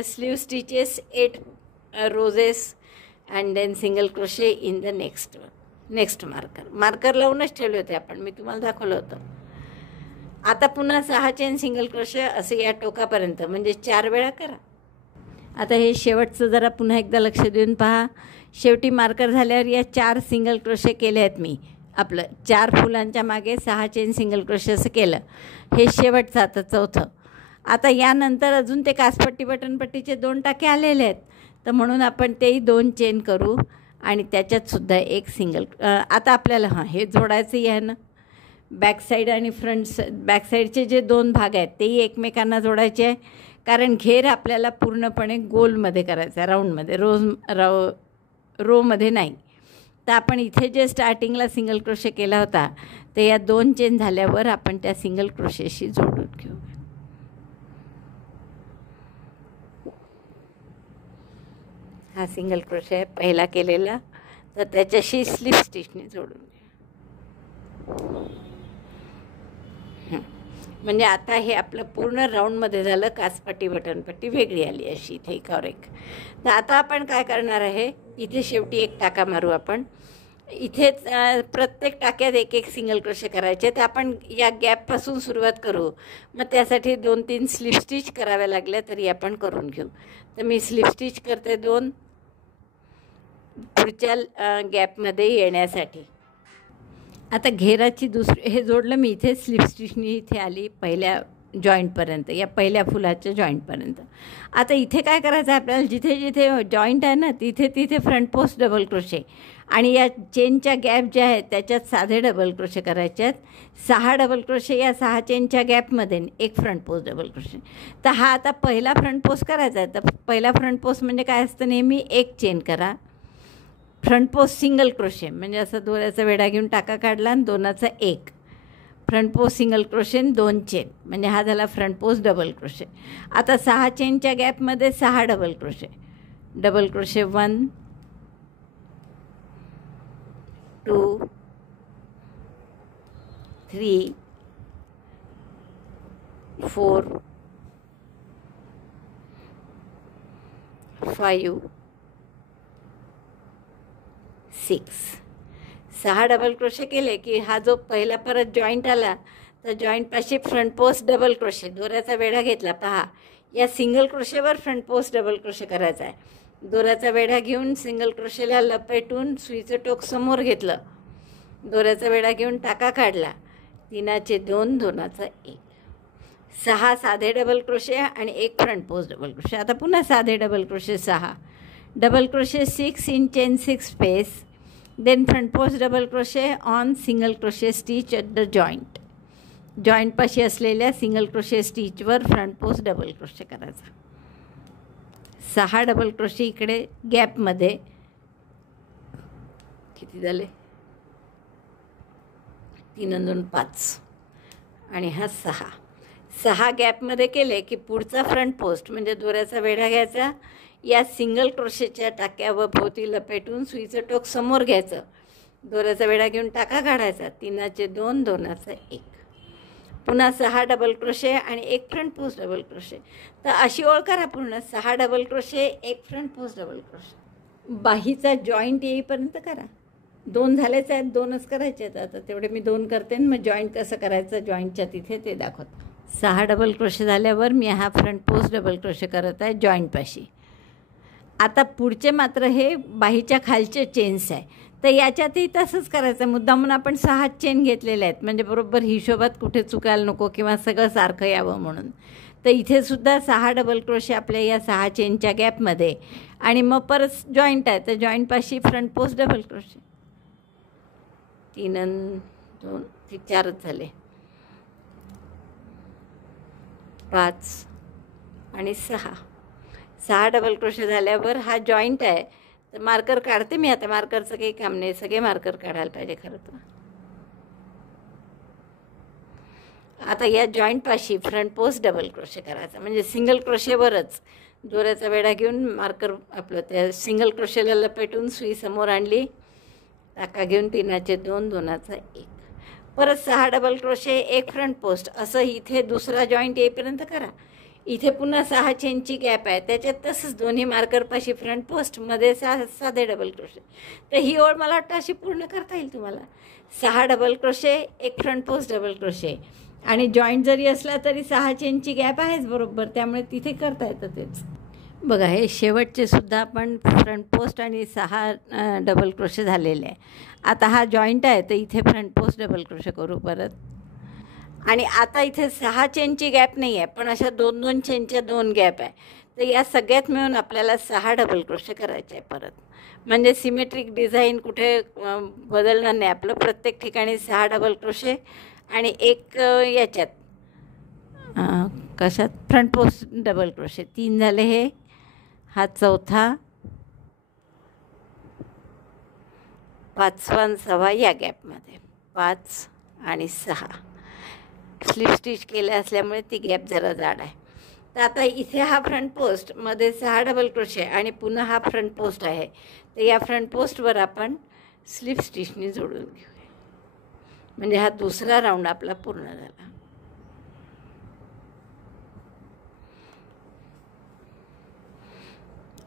sleeve stitches, 8 roses, and then single crochet in the next marker लावूनच ठेवले होते आपण, मी तुम्हाला दाखवलं होतं. आता पुन्हा 6 चेन सिंगल क्रोशे असे या टोकापर्यंत, म्हणजे 4 वेळा करा. आता हे शेवटचं जरा पुन्हा एकदा लक्ष देऊन पहा. शेवटी मार्कर झाल्यावर या 4 सिंगल क्रोशे केले आहेत मी, आपलं 4 फुलांच्या मागे 6 चेन सिंगल क्रोशे असं केलं. हे शेवटचं आता चौथं. आता यानंतर अजून ते कासपट्टी बटनपट्टीचे 2 टाके आलेले आहेत, तर म्हणून आपण तेही 2 चेन करू आणि त्याच्यातसुद्धा एक सिंगल. आता आपल्याला हे जोडायचंही आहे ना, बॅक साईड आणि बॅक साईडचे जे 2 भाग आहेत तेही एकमेकांना जोडायचे आहे, कारण घेर आपल्याला पूर्णपणे गोलमध्ये करायचा आहे, राऊंडमध्ये, रोमध्ये नाही. तर आपण इथे जे स्टार्टिंगला सिंगल क्रोशे केला होता ते या 2 चेन झाल्यावर आपण त्या सिंगल क्रोशेशी जोडून घेऊ. हा सिंगल क्रोशे आहे पहिला केलेला, तर त्याच्याशी स्लिप स्टिचने जोडून घ्या. म्हणजे आता हे आपलं पूर्ण राऊंडमध्ये झालं. कासपट्टी बटनपट्टी वेगळी आली अशी इथे एकावर एक. तर आता आपण काय करणार आहे, इथे शेवटी एक टाका मारू आपण. इथेच प्रत्येक टाक्यात एक एक सिंगल क्रोशे करायचे. तर आपण या गॅपपासून सुरुवात करू. मग त्यासाठी 2-3 स्लिप स्टिच कराव्या लागल्या तरी आपण करून घेऊ. तर मी स्लिप स्टिच करते 2 पुढच्या गॅपमध्ये येण्यासाठी. आता घेराची हे जोडलं मी इथे. स्लिप स्टिचनी इथे आली पहिल्या जॉईंटपर्यंत, या पहिल्या फुलाच्या जॉईंटपर्यंत. आता इथे काय करायचं आहे आपल्याला, जिथे जिथे जॉईंट आहे ना तिथे तिथे फ्रंट पोस्ट डबल क्रोशे आणि या चेनच्या गॅप ज्या आहेत त्याच्यात साधे डबल क्रोशे करायचे आहेत. 6 डबल क्रोशे या 6 चेनच्या गॅपमध्ये, एक फ्रंट पोस्ट डबल क्रोशे. तर हा आता पहिला फ्रंट पोस्ट करायचा आहे. तर पहिला फ्रंट पोस्ट म्हणजे काय असतं, नेहमी एक चेन करा. फ्रंट पोस्ट सिंगल क्रोशे म्हणजे असं दोऱ्याचा वेढा घेऊन टाका काढला आणि 2चा 1. Front post single crochet 2 chain म्हणजे हा झाला फ्रंट पोस्ट डबल क्रोशे. आता 6 चेनच्या गॅपमध्ये 6 डबल क्रोशे. 1 2 3 4 5 6. 6 डबल क्रोशे केले की हा जो पहिला परत जॉईंट आला तर जॉईंटपाशी फ्रंट पोस्ट डबल क्रोशे, दोऱ्याचा वेढा घेतला. पहा, या सिंगल क्रोशेवर फ्रंट पोस्ट डबल क्रोशे करायचा आहे. दोऱ्याचा वेढा घेऊन सिंगल क्रोशेला लपेटून सुईचं टोक समोर घेतलं. दोऱ्याचा वेढा घेऊन टाका काढला. 3चे 2, 2चा 1. 6 साधे डबल क्रोशे आणि 1 फ्रंट पोस्ट डबल क्रोशे. आता पुन्हा साधे double crochet 6. Double crochet 6 in chain 6 space. Then front post double crochet on single crochet stitch at the joint. जॉईंटपाशी असलेल्या सिंगल क्रोशे स्टिचवर फ्रंट पोस्ट डबल क्रोशे करायचा. 6 डबल क्रोशे इकडे गॅपमध्ये. किती झाले, 3 आणि 2 5 आणि हा 6 गॅपमध्ये केले की पुढचा फ्रंट पोस्ट म्हणजे दोऱ्याचा वेढा घ्यायचा. या सिंगल क्रोशेच्या टाक्यावर भोवती लपेटून सुईचं टोक समोर घ्यायचं. दोऱ्याचा वेढा घेऊन टाका काढायचा. 3चे 2, 2चा 1. पुन्हा 6 डबल क्रोशे आणि 1 फ्रंट पोस्ट डबल क्रोशे. तर अशी ओळ करा पूर्ण. 6 double crochet, 1 front post double crochet. बाहीचा जॉईंट येईपर्यंत करा. 2 झालेच आहेत, 2च करायचे आहेत. आता तेवढे मी 2 करते आणि मग जॉईंट कसं करायचं जॉईंटच्या तिथे ते दाखवतो. 6 डबल क्रोशे झाल्यावर मी हा फ्रंट पोस्ट डबल क्रोशे करत आहे जॉईंटपाशी. आता पुढचे मात्र हे बाहीच्या खालचे चेन्स आहे. तर याच्यातही तसंच करायचं. मुद्दामून आपण 6 चेन घेतलेले आहेत म्हणजे बरोबर हिशोबात कुठे चुकायला नको किंवा सगळं सारखं यावं म्हणून. तर इथेसुद्धा 6 डबल क्रोशे आपल्या या 6 चेनच्या गॅपमध्ये आणि मग परत जॉईंट आहे. तर जॉईंटपाशी फ्रंट पोस्ट डबल क्रोशे. 3 आणि 2 4च झाले. 5 आणि 6 डबल क्रोशे झाल्यावर हा जॉईंट आहे. तर मार्कर काढते मी आता. मार्करचं काही काम नाही, सगळे मार्कर काढायला पाहिजे खरं तर. आता या जॉईंटपाशी फ्रंट पोस्ट डबल क्रोशे करायचा म्हणजे सिंगल क्रोशेवरच दोऱ्याचा वेढा घेऊन मार्कर आपलं त्या सिंगल क्रोशेला लपेटून सुई समोर आणली. टाका घेऊन 3चे 2, 2चा 1. परत 6 डबल क्रोशे, 1 फ्रंट पोस्ट असं इथे दुसरा जॉईंट येईपर्यंत करा. इथे पुन्हा 6 चेनची गॅप आहे त्याच्यात तसंच दोन्ही मार्करपाशी फ्रंट पोस्ट मध्ये साधे डबल क्रोशे. तर ही ओळ मला वाटतं अशी पूर्ण करता येईल तुम्हाला. 6 double crochet, 1 front post double crochet आणि जॉईंट जरी असला तरी 6 चेनची गॅप आहेच बरोबर, त्यामुळे तिथे करता येतं तेच. बघा हे शेवटचे सुद्धा आपण फ्रंट पोस्ट आणि 6 डबल क्रोशे झालेले आहे. आता हा जॉईंट आहे तर इथे फ्रंट पोस्ट डबल क्रोशे करू परत. आणि आता इथे 6 चेनची गॅप नाही आहे, पण अशा 2-2 चेनच्या 2 गॅप आहे. तर या सगळ्यात मिळून आपल्याला 6 डबल क्रोशे करायचे आहे परत. म्हणजे सिमेट्रिक डिझाईन कुठे बदलणार नाही आपलं. प्रत्येक ठिकाणी 6 डबल क्रोशे आणि एक याच्यात कशात फ्रंट पोस्ट डबल क्रोशे 3 झाले. हे हा चौथा, 5वा आणि 6वा या गॅपमध्ये 5 आणि 6 स्लिप स्टिच केले असल्यामुळे ती गॅप जरा जाड आहे. तर आता इथे हा फ्रंट पोस्टमध्ये 6 डबल क्रोशे आणि पुन्हा हा फ्रंट पोस्ट आहे. तर या फ्रंट पोस्टवर आपण स्लिप स्टिचनी जोडून घेऊया. म्हणजे हा दुसरा राऊंड आपला पूर्ण झाला.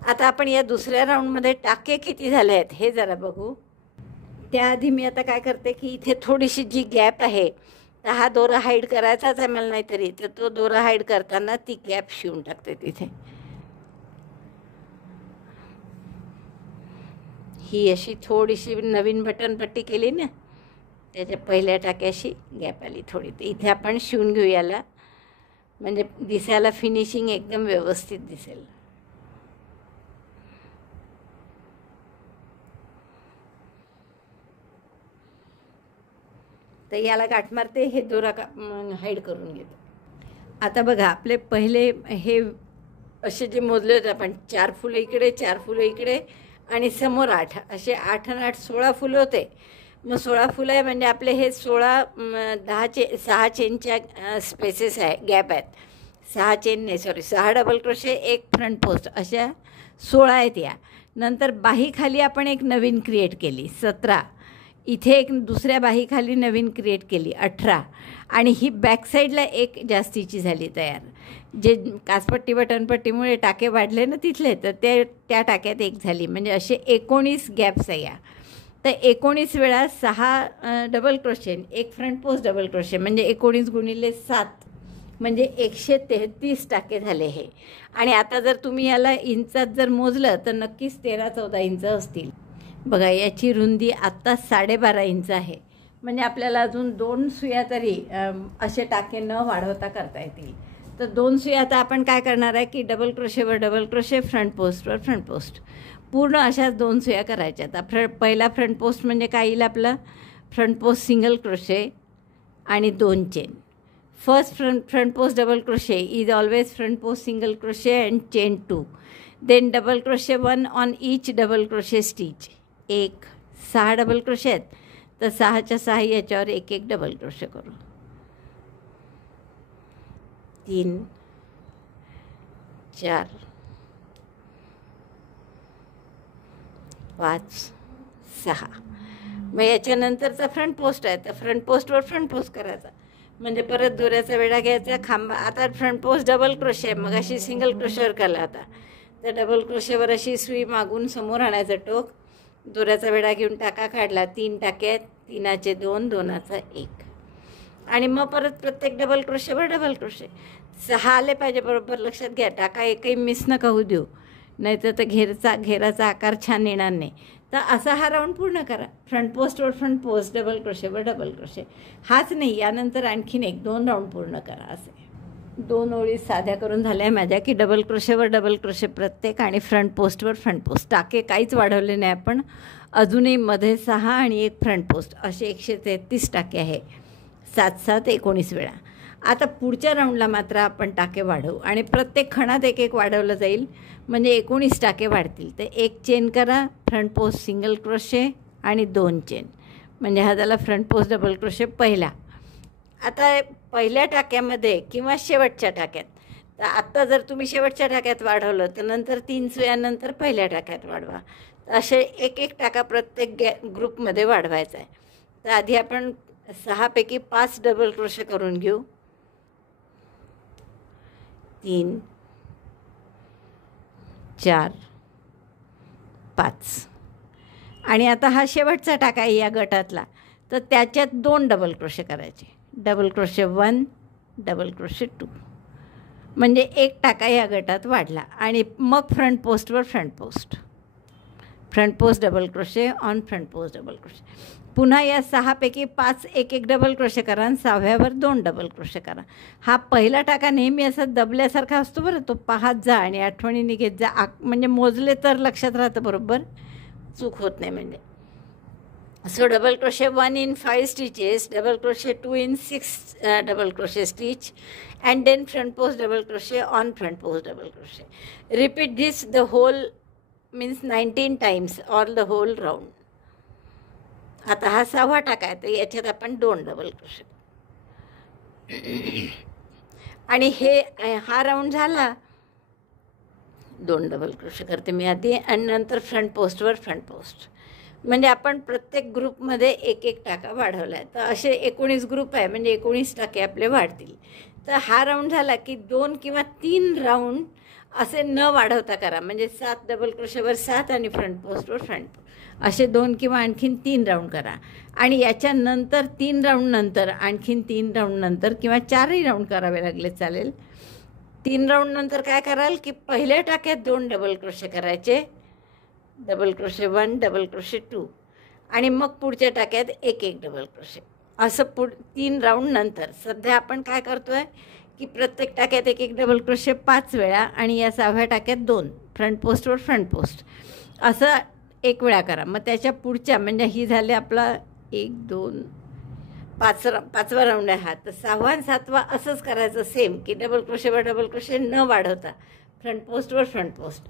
आता आपण या दुसऱ्या राऊंडमध्ये टाके किती झाले आहेत हे जरा बघू. त्याआधी मी आता काय करते की इथे थोडीशी जी गॅप आहे तर हा दोरा हाईड करायचाच आहे मला, नाहीतरी तर तो दोरा हाईड करताना ती गॅप शिवून टाकते तिथे. ही अशी थोडीशी नवीन बटनपट्टी केली ना, त्याच्या पहिल्या टाक्याशी गॅप आली थोडी, तर इथे आपण शिवून घेऊ याला. म्हणजे दिसायला फिनिशिंग एकदम व्यवस्थित दिसेल. तर याला गाठ मारते, हे दोरा हाईड करून घेतो. आता बघा आपले पहिले हे असे जे मोजले होते आपण 4 फुलं इकडे 4 फुलं इकडे आणि समोर 8, असे 8 आणि 8 16 फुलं होते. मग 16 फुलं आहे म्हणजे आपले हे 6 चेनच्या स्पेसेस आहे, गॅप आहेत. 6 चेन नाही, सॉरी 6 डबल क्रोशे, एक फ्रंट पोस्ट, अशा 16 आहेत. या नंतर बाहीखाली आपण एक नवीन क्रिएट केली 17. इथे एक दुसऱ्या बाहीखाली नवीन क्रिएट केली 18. आणि ही बॅकसाईडला एक जास्तीची झाली तयार. जे काचपट्टी बटनपट्टीमुळे टाके वाढले ना तिथले, तर त्या टाक्यात एक झाली. म्हणजे असे 19 गॅप्स आहे या. तर 19 वेळा 6 डबल क्रोशे, एक फ्रंट पोस्ट डबल क्रोशे, म्हणजे 19 गुणिले 7 म्हणजे 133 टाके झाले हे. आणि आता जर तुम्ही याला इंचात जर मोजलं तर नक्कीच 13-14 इंच असतील. बघा याची रुंदी आत्ता 12.5 इंच आहे. म्हणजे आपल्याला अजून 2 सुया तरी असे टाके न वाढवता करता येतील. तर 2 सुया आता आपण काय करणार आहे की डबल क्रोशेवर डबल क्रोशे, फ्रंट पोस्टवर फ्रंट पोस्ट, पूर्ण अशाच 2 सुया करायच्या. आता पहिला फ्रंट पोस्ट म्हणजे काय येईल आपलं, फ्रंट पोस्ट सिंगल क्रोशे आणि 2 chain. First front post double crochet is always front post single crochet and chain 2. Then double crochet 1 on each double crochet stitch. 6 double crochet आहेत तर 6च्या 6 याच्यावर एक डबल crochet करू. 3 4 5 6. मग याच्यानंतरचा फ्रंट पोस्ट आहे तर फ्रंट पोस्टवर फ्रंट पोस्ट करायचा. म्हणजे परत दोऱ्याचा वेढा घ्यायचा, खांबा. आता फ्रंट पोस्ट डबल क्रोशे, मग अशी सिंगल क्रोशेवर केला होता तर डबल क्रोशेवर अशी सुई मागून समोर आणायचं टोक, दोऱ्याचा वेढा घेऊन टाका काढला. 3 टाके आहेत, 3चे 2, 2चा 1. आणि मग परत प्रत्येक डबल क्रोशेवर डबल क्रोशे. 6 आले पाहिजे बरोबर, लक्षात घ्या. टाका एकही मिस नका होऊ देऊ, नाहीतर तर घेराचा आकार छान येणार नाही. तर असा हा राऊंड पूर्ण करा. फ्रंट पोस्टवर फ्रंट पोस्ट, डबल क्रोशेवर डबल क्रोशे. हाच नाही, यानंतर आणखीन 1-2 राऊंड पूर्ण करा. असे 2 ओळी साध्या करून झाल्या माझ्या की डबल क्रोशेवर डबल क्रोशे प्रत्येक आणि फ्रंट पोस्टवर फ्रंट पोस्ट. टाके काहीच वाढवले नाही आपण अजूनही. मध्ये 6 आणि एक फ्रंट पोस्ट, असे 133 टाके आहे. 7-7 19 वेळा. आता पुढच्या राऊंडला मात्र आपण टाके वाढवू आणि प्रत्येक खणात एक वाढवलं जाईल. म्हणजे 19 टाके वाढतील. तर 1 चेन करा, फ्रंट पोस्ट सिंगल क्रोशे आणि 2 चेन. म्हणजे हा झाला फ्रंट पोस्ट डबल क्रोशे पहिला. आता पहिल्या टाक्यामध्ये किंवा शेवटच्या टाक्यात, तर आत्ता जर तुम्ही शेवटच्या टाक्यात वाढवलं तर नंतर 3 सुयानंतर पहिल्या टाक्यात वाढवा. असे एक टाका प्रत्येक ग्रुपमध्ये वाढवायचा आहे. तर आधी आपण 6 पैकी 5 डबल क्रोशे करून घेऊ. 3 4 5. आणि आता हा शेवटचा टाका आहे या गटातला, तर त्याच्यात 2 डबल क्रोशे करायचे. Double crochet 1, double crochet 2. म्हणजे एक टाका या गटात वाढला आणि मग फ्रंट पोस्टवर front post double crochet on front post double crochet. पुन्हा या 6पैकी 5 एक एक डबल क्रोशे करा आणि 6व्यावर 2 डबल क्रोशे करा. हा पहिला टाका नेहमी असा दबल्यासारखा असतो बरं, तो पाहत जा आणि आठवणीने घेत जा. म्हणजे मोजले तर लक्षात राहतं बरोबर, चूक होत नाही म्हणजे. So double crochet 1 in 5 stitches, double crochet 2 in 6 double crochet stitch, and then front post double crochet on front post double crochet. Repeat this the whole means 19 times or the whole round. आता हा 6वा टाका आहे, तर याच्यात आपण 2 डबल क्रोशे आणि हा राऊंड झाला. 2 डबल क्रोशे करते मी आधी आणि नंतर फ्रंट पोस्टवर फ्रंट पोस्ट. म्हणजे आपण प्रत्येक ग्रुपमध्ये एक एक टाका वाढवला आहे. तर असे 19 ग्रुप आहे, म्हणजे 19 टाके आपले वाढतील. तर हा राऊंड झाला की 2 किंवा 3 राऊंड असे न वाढवता करा. म्हणजे 7 डबल क्रोशेवर 7 आणि फ्रंट पोस्टवर फ्रंट पोस्ट असे 2 किंवा आणखीन 3 राऊंड करा. आणि याच्यानंतर 3 राऊंड नंतर आणखीन 3 राऊंड नंतर किंवा 4ही राऊंड करावे लागले चालेल. 3 राऊंड नंतर काय कराल की पहिल्या टाक्यात 2 डबल क्रोशे करायचे, डबल क्रोशे 1 डबल क्रोशे 2 आणि मग पुढच्या टाक्यात एक एक डबल क्रोशे. असं 3 राऊंड नंतर. सध्या आपण काय करतो आहे की प्रत्येक टाक्यात एक एक डबल क्रोशे 5 वेळा आणि या 6व्या टाक्यात 2 फ्रंट पोस्टवर फ्रंट पोस्ट असं 1 वेळा करा. मग त्याच्या पुढच्या म्हणजे ही झाली आपला 1 2 5वा राऊंड आहे हा. तर 6वा आणि 7वा असंच करायचं सेम की डबल क्रोशेवर डबल क्रोशे न वाढवता फ्रंट पोस्टवर फ्रंट पोस्ट.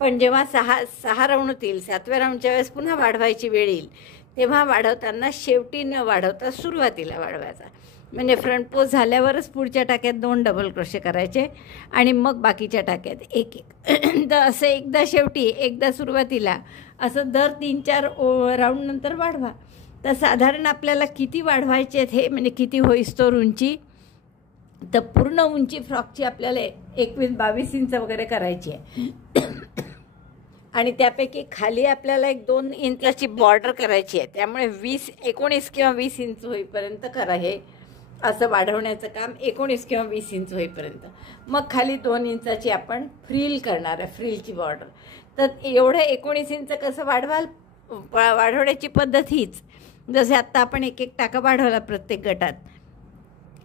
पण जेव्हा 6 राऊंड होतील, 7व्या राऊंडच्या वेळेस पुन्हा वाढवायची वेळ येईल, तेव्हा वाढवताना शेवटी न वाढवता सुरुवातीला वाढवायचा. म्हणजे फ्रंट पोस्ट झाल्यावरच पुढच्या टाक्यात 2 डबल क्रोशे करायचे आणि मग बाकीच्या टाक्यात एक एक. तर असं एकदा शेवटी एकदा सुरुवातीला असं दर 3-4 राऊंड नंतर वाढवा. तर साधारण आपल्याला किती वाढवायचे आहेत हे म्हणजे किती होईस्तोवर उंची, तर पूर्ण उंची फ्रॉकची आपल्याला 21-22 इंच वगैरे करायची आहे. आणि त्यापैकी खाली आपल्याला 1-2 इंचाची बॉर्डर करायची आहे. त्यामुळे 19 किंवा 20 इंच होईपर्यंत करा हे असं वाढवण्याचं काम, 19 किंवा 20 इंच होईपर्यंत. मग खाली 2 इंचाची आपण फ्रिल करणार आहे, फ्रिलची बॉर्डर. तर एवढं 19 इंच कसं वाढवाल, वाढवण्याची पद्धत हीच. जसे आत्ता आपण एक एक टाका वाढवला प्रत्येक गटात,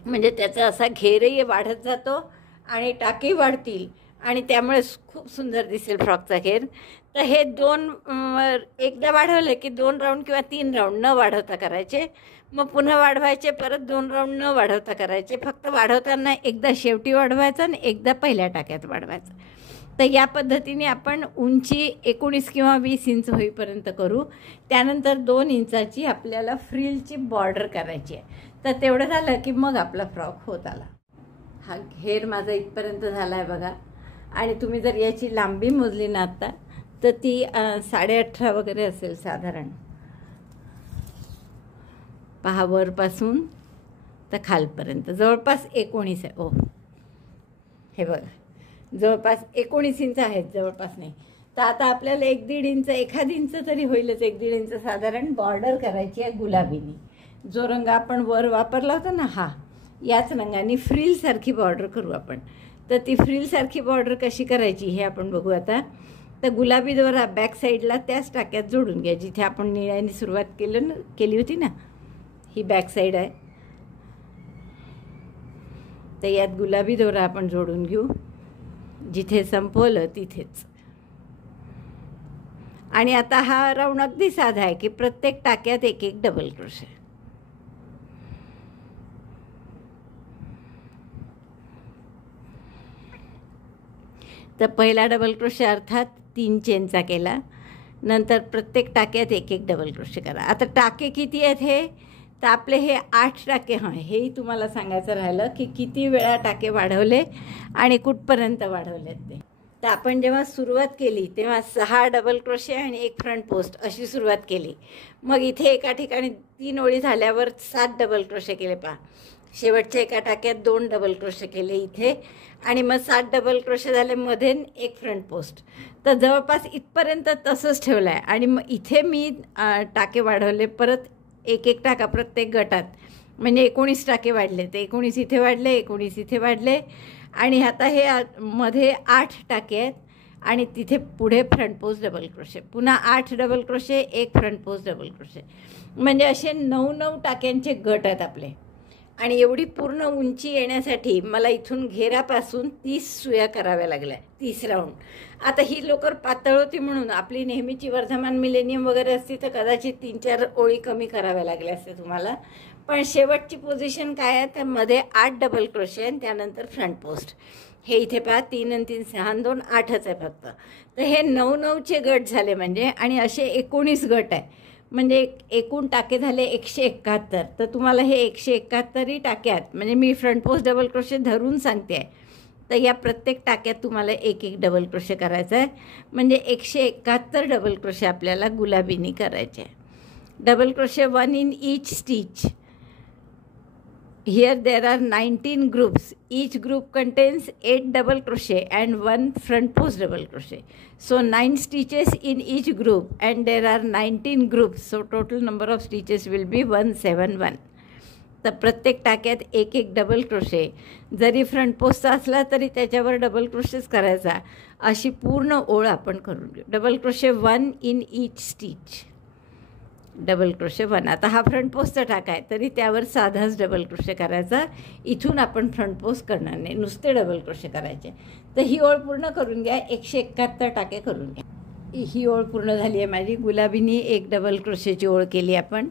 म्हणजे त्याचा असा घेरही वाढत जातो आणि टाकेही वाढतील आणि त्यामुळे खूप सुंदर दिसेल फ्रॉकचा घेर. तर हे 2 एकदा वाढवले की 2 राऊंड किंवा 3 राऊंड न वाढवता करायचे. मग पुन्हा वाढवायचे, परत 2 राऊंड न वाढवता करायचे. फक्त वाढवताना एकदा शेवटी वाढवायचं आणि एकदा पहिल्या टाक्यात वाढवायचं. तर या पद्धतीने आपण उंची 19 किंवा 20 इंच होईपर्यंत करू. त्यानंतर 2 इंचाची आपल्याला फ्रिलची बॉर्डर करायची आहे. तर तेवढं झालं की मग आपला फ्रॉक होत आला. हा घेर माझा इथपर्यंत झाला आहे बघा. आणि तुम्ही जर याची लांबी मोजली ना आत्ता, तर ती 18.5 वगैरे असेल साधारण. पहा वरपासून तर खालपर्यंत जवळपास 19 आहे. ओ हे बघा, जवळपास 19 इंच आहेत, जवळपास नाही. तर आता आपल्याला 1-1.5 इंच, 1/2 इंच तरी होईलच, 1-1.5 इंच साधारण बॉर्डर करायची आहे गुलाबीनी. जो रंग आपण वर वापरला होता ना, हा याच रंगाने फ्रिलसारखी बॉर्डर करू आपण. तर ती फ्रिलसारखी बॉर्डर कशी करायची हे आपण बघू आता. तर गुलाबी दोरा बॅक साईडला त्याच टाक्यात जोडून घ्या जिथे आपण निळ्याने सुरुवात केली होती ना, ही बॅक साईड आहे. तर यात गुलाबी दोरा आपण जोडून घेऊ जिथे संपवलं तिथेच. आणि आता हा राऊंड अगदी साधा आहे की प्रत्येक टाक्यात एक एक डबल क्रोशे. तर पहिला डबल क्रोशे अर्थात 3 चेनचा केला. नंतर प्रत्येक टाक्यात एक एक डबल क्रोशे करा. आता टाके किती आहेत हे, तर आपले हे 8 टाके. हां, हेही तुम्हाला सांगायचं राहिलं की किती वेळा टाके वाढवले आणि कुठपर्यंत वाढवलेत ते. तर आपण जेव्हा सुरुवात केली तेव्हा 6 डबल क्रोशे आणि 1 फ्रंट पोस्ट अशी सुरुवात केली. मग इथे एका ठिकाणी 3 ओळी झाल्यावर 7 डबल क्रोशे केले. पहा, शेवटच्या एका टाक्यात 2 डबल क्रोशे केले इथे आणि मग 7 डबल क्रोशे झाले, मध्ये 1 फ्रंट पोस्ट. तर जवळपास इथपर्यंत तसंच ठेवलं आहे. आणि मग इथे मी टाके वाढवले, परत एक एक टाका प्रत्येक गटात, म्हणजे 19 टाके वाढले. तर 19 इथे वाढले, 19 इथे वाढले आणि आता हे मध्ये 8 टाके आहेत आणि तिथे पुढे फ्रंट पोस्ट डबल क्रोशे, पुन्हा 8 डबल क्रोशे, एक फ्रंट पोस्ट डबल क्रोशे, म्हणजे असे 9 टाक्यांचे गट आहेत आपले. आणि एवढी पूर्ण उंची येण्यासाठी मला इथून घेरापासून 30 सुया कराव्या लागल्या, 30 राऊंड. आता ही लोकर पातळ होती म्हणून आपली नेहमीची वर्धमान मिलेनियम वगैरे असती तर कदाचित 3-4 ओळी कमी कराव्या लागल्या असते तुम्हाला. पण शेवटची पोझिशन काय आहे, त्यामध्ये 8 डबल क्रोशे आणि त्यानंतर फ्रंट पोस्ट. हे इथे पहा 3 आणि 3 6 आणि 2 8च आहे फक्त. तर हे 9-9चे गट झाले म्हणजे, आणि असे 19 गट आहे म्हणजे एकूण टाके झाले 171. तर तुम्हाला हे 171 टाके आहेत म्हणजे मी फ्रंट पोस्ट डबल क्रोशे धरून सांगते आहे. तर या प्रत्येक टाक्यात तुम्हाला एक डबल क्रोशे करायचं आहे म्हणजे 171 डबल क्रोशे आपल्याला गुलाबीनी करायचे आहे. Double crochet 1 in each stitch. Here there are 19 groups. Each group contains 8 double crochet and 1 front post double crochet. So 9 stitches in each group and there are 19 groups. So total number of stitches will be 171. तर प्रत्येक टाक्यात एक डबल क्रोशे, जरी फ्रंट पोस्टचा असला तरी त्याच्यावर डबल क्रोशेच करायचा. अशी पूर्ण ओळ आपण करून घेऊ. Double crochet 1 in each stitch. Double crochet 1. आता हा फ्रंट पोस्टचा टाका आहे तरी त्यावर साधाच डबल क्रोशे करायचा. इथून आपण फ्रंट पोस्ट करणार नाही, नुसते डबल क्रोशे करायचे. तर ही ओळ पूर्ण करून घ्या. 171 टाके करून घ्या. ही ओळ पूर्ण झाली आहे माझी. गुलाबीनी एक डबल क्रोशेची ओळ केली आपण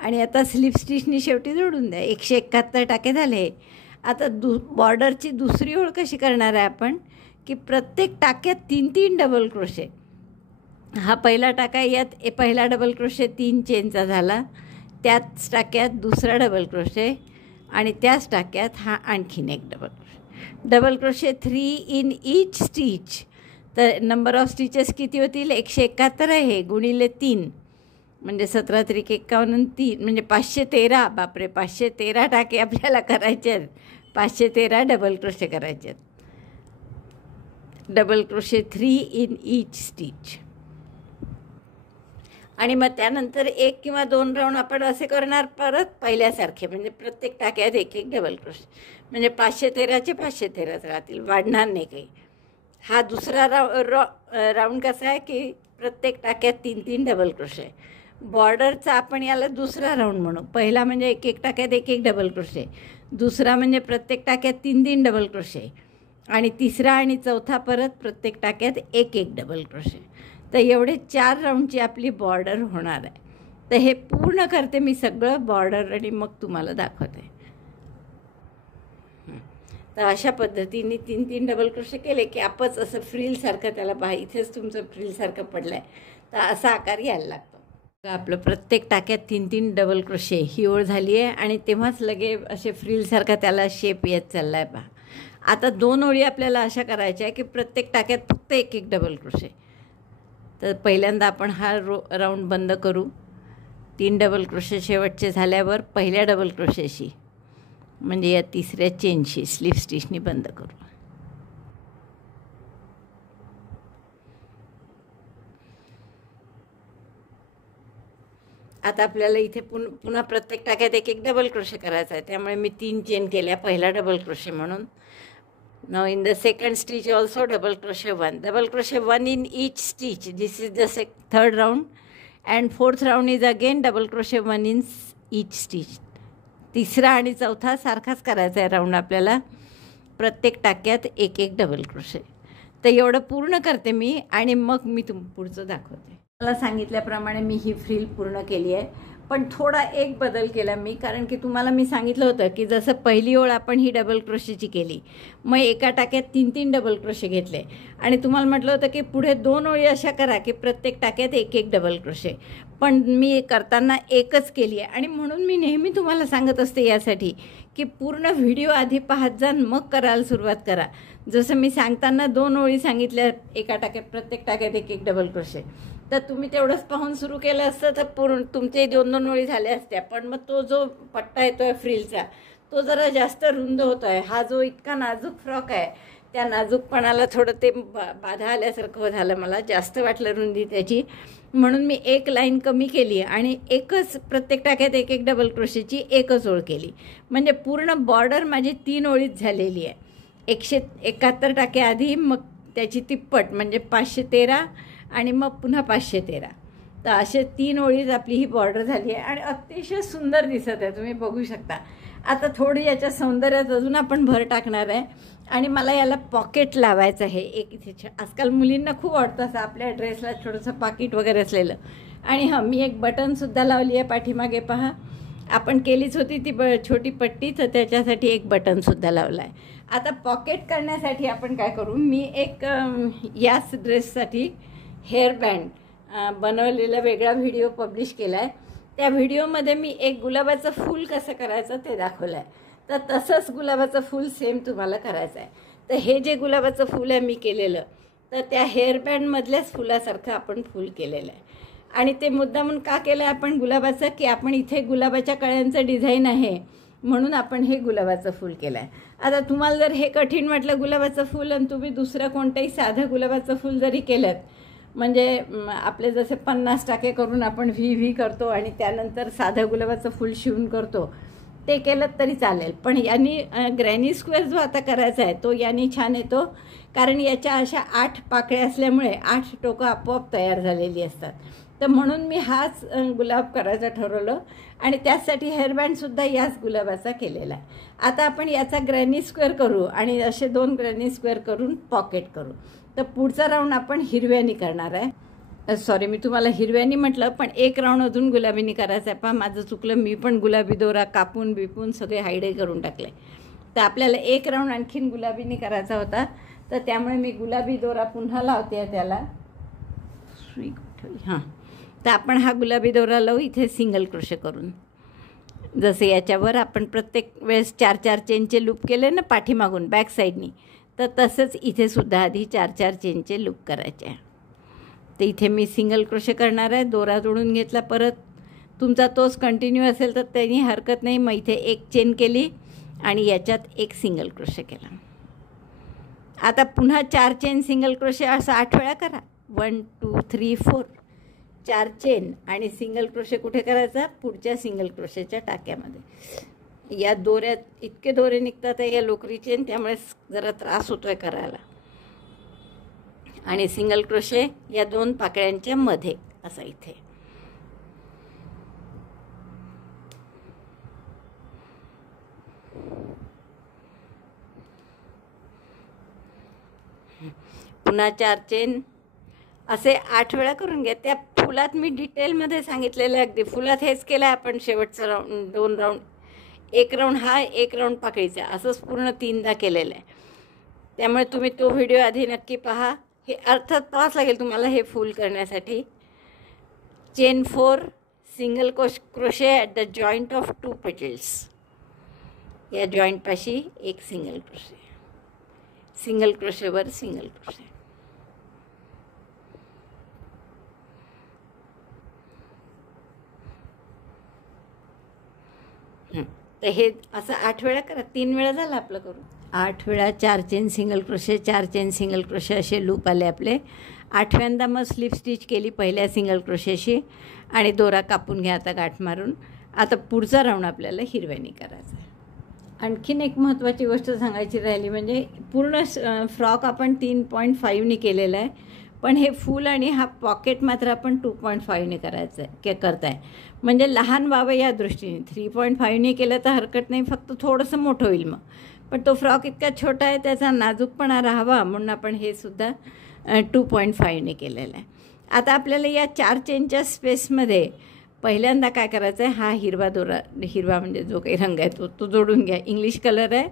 आणि आता स्लिप स्टिचनी शेवटी जोडून द्या. 171 टाके झाले. आता बॉर्डरची दुसरी ओळ कशी करणार आहे आपण, की प्रत्येक टाक्यात 3-3 डबल क्रोशे. हा पहिला टाका, यात पहिला डबल क्रोशे 3 चेनचा झाला, त्याच टाक्यात दुसरा डबल क्रोशे आणि त्याच टाक्यात हा आणखीन एक double crochet. Double crochet 3 in each stitch. तर नंबर ऑफ स्टिचेस किती होतील, 171 आहे गुणिले 3 म्हणजे 17 त्रिक 51 3 म्हणजे 513. बापरे, 513 टाके आपल्याला करायचे आहेत. 513 डबल क्रोशे करायचे आहेत. Double crochet 3 in each stitch. आणि मग त्यानंतर 1 किंवा 2 राऊंड आपण असे करणार परत पहिल्यासारखे, म्हणजे प्रत्येक टाक्यात एक डबल क्रोशे, म्हणजे 513चे 513च राहतील, वाढणार नाही काही. हा दुसरा राऊंड कसा आहे की प्रत्येक टाक्यात 3-3 डबल क्रोशे. बॉर्डरचा आपण याला दुसरा राऊंड म्हणू. पहिला म्हणजे एक टाक्यात एक डबल क्रोशे, दुसरा म्हणजे प्रत्येक टाक्यात 3-3 डबल क्रोशे आणि तिसरा आणि चौथा परत प्रत्येक टाक्यात एक डबल क्रोशे. तर एवढे 4 राऊंडची आपली बॉर्डर होणार आहे. तर हे पूर्ण करते मी सगळं बॉर्डर आणि मग तुम्हाला दाखवते. तर अशा पद्धतीने 3-3 डबल क्रोशे केले की आपच असं फ्रिलसारखं त्याला इथेच तुमचं फ्रिलसारखं पडलं आहे तर असा आकार यायला लागतो. आपलं प्रत्येक टाक्यात 3-3 डबल क्रोशे ही ओळ झाली आहे आणि तेव्हाच लगे असे फ्रिलसारखा त्याला शेप येत चालला आहे पहा. आता 2 ओळी आपल्याला अशा करायच्या आहे की प्रत्येक टाक्यात फक्त एक डबल क्रोशे. तर पहिल्यांदा आपण हा राऊंड बंद करू. 3 डबल क्रोशे शेवटचे झाल्यावर पहिल्या डबल क्रोशेशी म्हणजे या तिसऱ्या चेनशी स्लिप स्टिचनी बंद करू. आता आपल्याला इथे पुन्हा प्रत्येक टाक्यात एक डबल क्रोशे करायचा आहे, त्यामुळे मी 3 चेन केल्या पहिला डबल क्रोशे म्हणून. Now in the second stitch also double crochet 1. Double crochet 1 in each stitch. This is the third round. And fourth round is again double crochet 1 in each stitch. तिसरा आणि चौथा सारखाच करायचा आहे राऊंड आपल्याला. प्रत्येक टाक्यात एक डबल क्रोशे. तर एवढं पूर्ण करते मी आणि मग मी पुढचं दाखवते. मला सांगितल्याप्रमाणे मी ही फ्रिल पूर्ण केली आहे. पण थोडा एक बदल केला मी, कारण की तुम्हाला मी सांगितलं होतं की जसं पहिली ओळ आपण ही डबल क्रोशेची केली, मग एका टाक्यात 3-3 डबल क्रोशे घेतले आणि तुम्हाला म्हटलं होतं की पुढे 2 ओळी अशा करा की प्रत्येक टाक्यात एक डबल क्रोशे. पण मी करताना एकच केली आहे आणि म्हणून मी नेहमी तुम्हाला सांगत असते यासाठी की पूर्ण व्हिडिओ आधी पाहत जा, मग करायला सुरुवात करा. जसं मी सांगताना 2 ओळी सांगितल्या एका टाक्यात प्रत्येक टाक्यात एक डबल क्रोशे, तर तुम्ही तेवढंच पाहून सुरू केलं असतं तर पूर्ण तुमचे 2-2 ओळी झाल्या असत्या. पण मग तो जो पट्टा येतो आहे फ्रिलचा तो जरा जास्त रुंद होतो आहे. हा जो इतका नाजूक फ्रॉक आहे त्या नाजूकपणाला थोडं ते बाधा आल्यासारखं झालं, मला जास्त वाटलं रुंदी त्याची, म्हणून मी एक लाईन कमी केली आणि एकच प्रत्येक टाक्यात एक डबल क्रोशेची एकच ओळ केली. म्हणजे पूर्ण बॉर्डर माझी 3 ओळीत झालेली आहे. 171 टाके आधी, मग त्याची तिप्पट म्हणजे 513 आणि मग पुन्हा 513. तर असे 3 ओळीत आपली ही बॉर्डर झाली आहे आणि अतिशय सुंदर दिसत आहे, तुम्ही बघू शकता. आता थोडी याच्या सौंदर्यात अजून आपण भर टाकणार आहे आणि मला याला पॉकेट लावायचं आहे. एक इथे आजकाल मुलींना खूप आवडतं असं आपल्या ड्रेसला छोटंसं पाकिट वगैरे असलेलं. आणि हां, मी एक बटनसुद्धा लावली आहे पाठीमागे, पहा. आपण केलीच होती ती छोटी पट्टी, तर त्याच्यासाठी एक बटनसुद्धा लावलं आहे. आता पॉकेट करण्यासाठी आपण काय करू, मी एक याच ड्रेससाठी हेअरबँड बनवलेला वेगळा व्हिडिओ पब्लिश केला आहे. त्या व्हिडिओमध्ये मी एक गुलाबाचं फूल कसं करायचं ते दाखवलं आहे. तर तसंच गुलाबाचं फूल सेम तुम्हाला करायचं आहे. तर हे जे गुलाबाचं फूल आहे मी केलेलं, तर त्या हेअरबँडमधल्याच फुलासारखं आपण फूल केलेलं आहे. आणि ते मुद्दामून का केलं आहे आपण गुलाबाचं, की आपण इथे गुलाबाच्या कळ्यांचं डिझाईन आहे म्हणून आपण हे गुलाबाचं फूल केलं आहे. आता तुम्हाला जर हे कठीण वाटलं गुलाबाचं फूल आणि तुम्ही दुसरं कोणतंही साधं गुलाबाचं फूल जरी केलं, म्हणजे आपले जसे 50 टाके करून आपण व्ही करतो आणि त्यानंतर साधं गुलाबाचं फूल शिवून करतो, ते केलं तरी चालेल. पण यांनी ग्रॅनी स्क्वेअर जो आता करायचा आहे तो यांनी छान येतो, कारण याच्या अशा 8 पाकळ्या असल्यामुळे 8 टोकं आपोआप तयार झालेली असतात. तर म्हणून मी हाच गुलाब करायचं ठरवलं आणि त्यासाठी हेअरबँडसुद्धा याच गुलाबाचा केलेला आहे. आता आपण याचा ग्रॅनी स्क्वेअर करू आणि असे 2 ग्रॅनी स्क्वेअर करून पॉकेट करू. तर पुढचा राऊंड आपण हिरव्यानी करणार आहे. सॉरी, मी तुम्हाला हिरव्यानी म्हटलं, पण एक राऊंड अजून गुलाबीनी करायचं आहे. पहा, माझं चुकलं, मी पण गुलाबी दोरा कापून बिपून सगळे हायडे करून टाकले. तर आपल्याला एक राऊंड आणखीन गुलाबीनी करायचा होता, तर त्यामुळे मी गुलाबी दोरा पुन्हा लावते त्याला. हां, तर आपण हा गुलाबी दोरा लावू इथे सिंगल क्रोशे करून. जसे याच्यावर आपण प्रत्येक वेळेस 4-4 चेनचे लूप केले ना पाठीमागून बॅक साईडनी, तर तसंच इथे सुद्धा आधी 4-4 चेनचे लूप करायचे आहे. तर इथे मी सिंगल क्रोशे करणार आहे. दोरा जोडून घेतला, परत तुमचा तोच कंटिन्यू असेल तर त्यांनी हरकत नाही. मग इथे एक चेन केली आणि याच्यात एक सिंगल क्रोशे केला. आता पुन्हा 4 चेन सिंगल क्रोशे असं 8 वेळा करा. 1 2 3 4 4 चेन आणि सिंगल क्रोशे कुठे करायचा, पुढच्या सिंगल क्रोशेच्या टाक्यामध्ये. या दोऱ्यात इतके दोरे निघतात या लोकरीचे, त्यामुळे जरा त्रास होतोय करायला. आणि सिंगल क्रोशे या 2 पाकळ्यांच्या मध्ये असा इथे. पुन्हा 4 चेन असे 8 वेळा करून घ्या. त्या फुलात मी डिटेलमध्ये सांगितलेलं आहे, अगदी फुलात हेच केलं आहे आपण. शेवटचं राऊंड 2 राऊंड, एक राऊंड हा, एक राऊंड पाकळीचा, असंच पूर्ण 3दा केलेलं आहे. त्यामुळे तुम्ही तो व्हिडिओ आधी नक्की पहा. हे अर्थात पाहावंच लागेल तुम्हाला हे फूल करण्यासाठी. Chain 4 single crochet at the joint of 2 petals. या जॉईंटपाशी एक सिंगल क्रोशे, सिंगल क्रोशेवर सिंगल क्रोशे. तर हे असं 8 वेळा करा. 3 वेळा झालं आपलं करून. 8 वेळा 4 chain single crochet, 4 chain single crochet असे लूप आले आपले. 8व्यांदा मग स्लिप स्टिच केली पहिल्या सिंगल क्रोशेशी आणि दोरा कापून घ्या आता गाठ मारून. आता पुढचा राऊंड आपल्याला हिरव्यानी करायचा आहे. आणखीन एक महत्त्वाची गोष्ट सांगायची राहिली, म्हणजे पूर्ण फ्रॉक आपण 3.5नी केलेला आहे, पण हे फूल आणि हा पॉकेट मात्र आपण 2.5नी करायचं आहे करताय. म्हणजे लहान व्हावं या दृष्टीने. 3.5नी केलं तर हरकत नाही, फक्त थोडंसं मोठं होईल मग. पण तो फ्रॉक इतका छोटा आहे, त्याचा नाजूकपणा राहावा म्हणून आपण हे सुद्धा 2.5नी केलेलं आहे. आता आपल्याला या 4 चेनच्या स्पेसमध्ये पहिल्यांदा काय करायचं आहे, हा हिरवा दोरा, हिरवा म्हणजे जो काही रंग आहे तो जोडून घ्या. इंग्लिश कलर आहे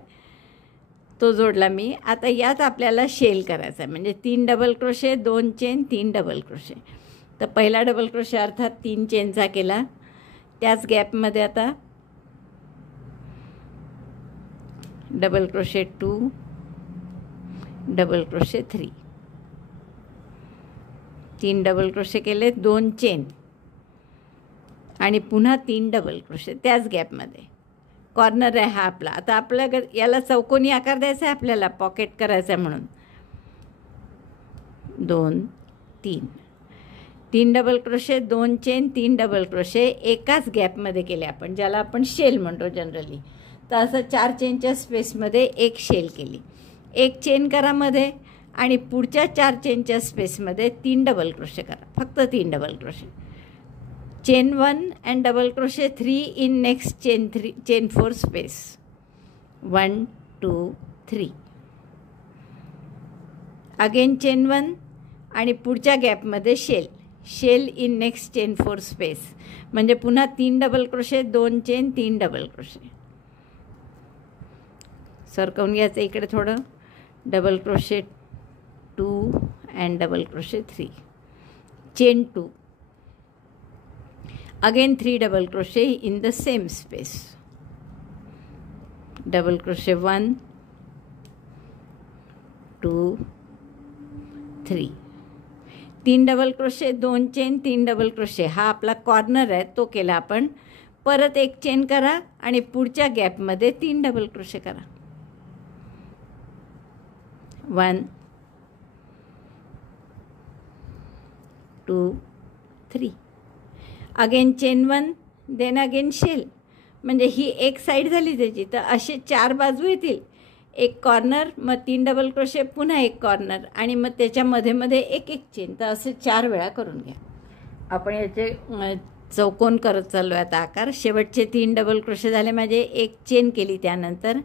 तो जोडला मी. आता यात आपल्याला शेल करायचा आहे, म्हणजे 3 double crochet, 2 chain, 3 double crochet. तर पहिला डबल क्रोशे अर्थात 3 चेनचा केला. त्याच गॅपमध्ये आता double crochet 2, double crochet 3, 3 double crochet केले, 2 चेन आणि पुन्हा 3 डबल क्रोशे त्याच गॅपमध्ये. कॉर्नर आहे हा आपला. आता आपल्या याला चौकोनी आकार द्यायचा आहे आपल्याला, पॉकेट करायचं आहे म्हणून. 2 3 3 double crochet, 2 chain, 3 double crochet एकाच गॅपमध्ये केले आपण, ज्याला आपण शेल म्हणतो जनरली. तर असं 4 चेनच्या स्पेसमध्ये एक शेल केली. एक चेन करा मध्ये आणि पुढच्या 4 चेनच्या स्पेसमध्ये 3 डबल क्रोशे करा, फक्त 3 double crochet. Chain 1 and double crochet 3 in next chain 4 space. 1 2 3. Again chain 1 आणि पुढच्या गॅपमध्ये shell in next chain 4 space. म्हणजे पुन्हा 3 double crochet, 2 chain, 3 double crochet. सरकवून घ्यायचं इकडे थोडं. Double crochet 2 and double crochet 3. Chain 2. Again 3 double crochet in the same space. Double crochet 1 2 3. 3 double crochet, 2 chain, 3 double crochet. हा आपला कॉर्नर आहे, तो केला आपण. परत एक चेन करा आणि पुढच्या गॅपमध्ये 3 डबल क्रोशे करा. 1 2 3. Again chain 1, then again shell. म्हणजे ही एक साईड झाली त्याची. तर असे 4 बाजू येतील. एक कॉर्नर, मग 3 डबल क्रोशे, पुन्हा एक कॉर्नर आणि मग त्याच्यामध्ये मध्ये एक चेन. तर असे 4 वेळा करून घ्या. आपण याचे चौकोन करत चाललो आहे आता आकार. शेवटचे 3 डबल क्रोशे झाले माझे. एक चेन केली त्यानंतर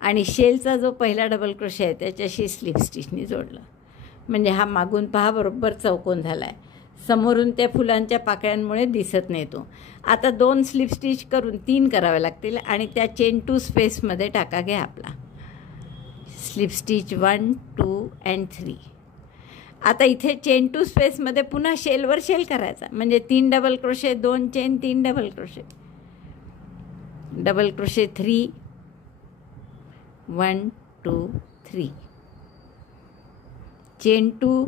आणि शेलचा जो पहिला डबल क्रोशे आहे त्याच्याशी स्लिप स्टिचनी जोडलं. म्हणजे हा मागून पहा बरोबर चौकोन झाला आहे. समोरून त्या फुलांच्या पाकळ्यांमुळे दिसत नाही तो. आता 2 स्लिप स्टिच करून 3 करावे लागतील आणि त्या चेन 2 स्पेसमध्ये टाका घ्या आपला. Slip stitch 1 2 and 3. आता इथे चेन 2 स्पेसमध्ये पुन्हा शेलवर शेल करायचा. म्हणजे 3 double crochet, 2 chain, 3 double crochet. Double crochet 3 1 2 3. Chain 2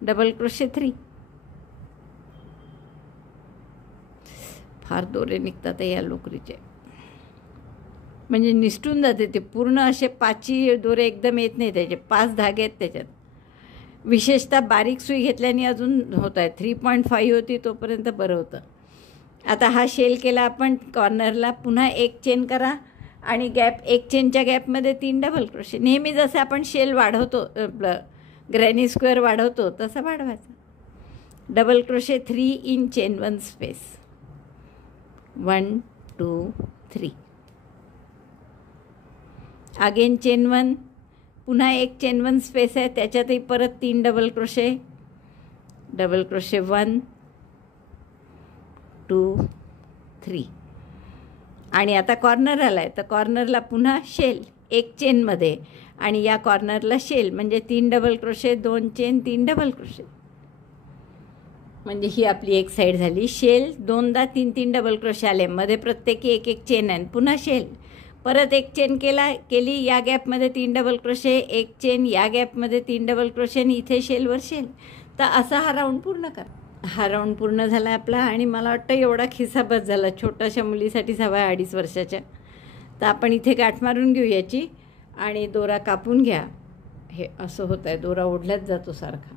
double crochet 3. फार दोरे निघतात या लोकरीचे. म्हणजे निसटून जाते ते पूर्ण. असे 5 दोरे एकदम येत नाही त्याचे. 5 धागे आहेत त्याच्यात. विशेषतः बारीक सुई घेतल्याने अजून होत आहे. 3.5 होती तोपर्यंत बरं होतं. आता हा शेल केला आपण कॉर्नरला. पुन्हा एक चेन करा आणि गॅप, एक चेनच्या गॅपमध्ये 3 डबल क्रोशे. नेहमी जसं आपण शेल वाढवतो, ग्रॅनी स्क्वेअर वाढवतो तसं वाढवायचं. Double crochet 3 in chain 1 space. 1 2 3. Again chain 1, पुन्हा एक चेन 1 स्पेस आहे त्याच्यातही परत 3 डबल क्रोशे. Double crochet 1 2 3. आणि आता कॉर्नर आला आहे तर कॉर्नरला पुन्हा शेल एक चेनमध्ये आणि या कॉर्नरला शेल. म्हणजे 3 double crochet, 2 chain, 3 double crochet. म्हणजे ही आपली एक साईड झाली. शेल 2दा 3 डबल क्रोशे आले. मध्ये प्रत्येकी एक चेन आहे. पुन्हा शेल. परत एक चेन केली या गॅपमध्ये 3 डबल क्रोशे. एक चेन या गॅपमध्ये 3 डबल क्रोशे आणि इथे शेलवर शेल. तर असा हा राऊंड पूर्ण करा. हा राऊंड पूर्ण झाला आपला. आणि मला वाटतं एवढा खिसा बस झाला. छोट्याशा मुलीसाठीच हवा आहे 2.5 वर्षाच्या. तर आपण इथे गाठ मारून घेऊ याची आणि दोरा कापून घ्या. हे असं होतं आहे, दोरा ओढल्याच जातो सारखा.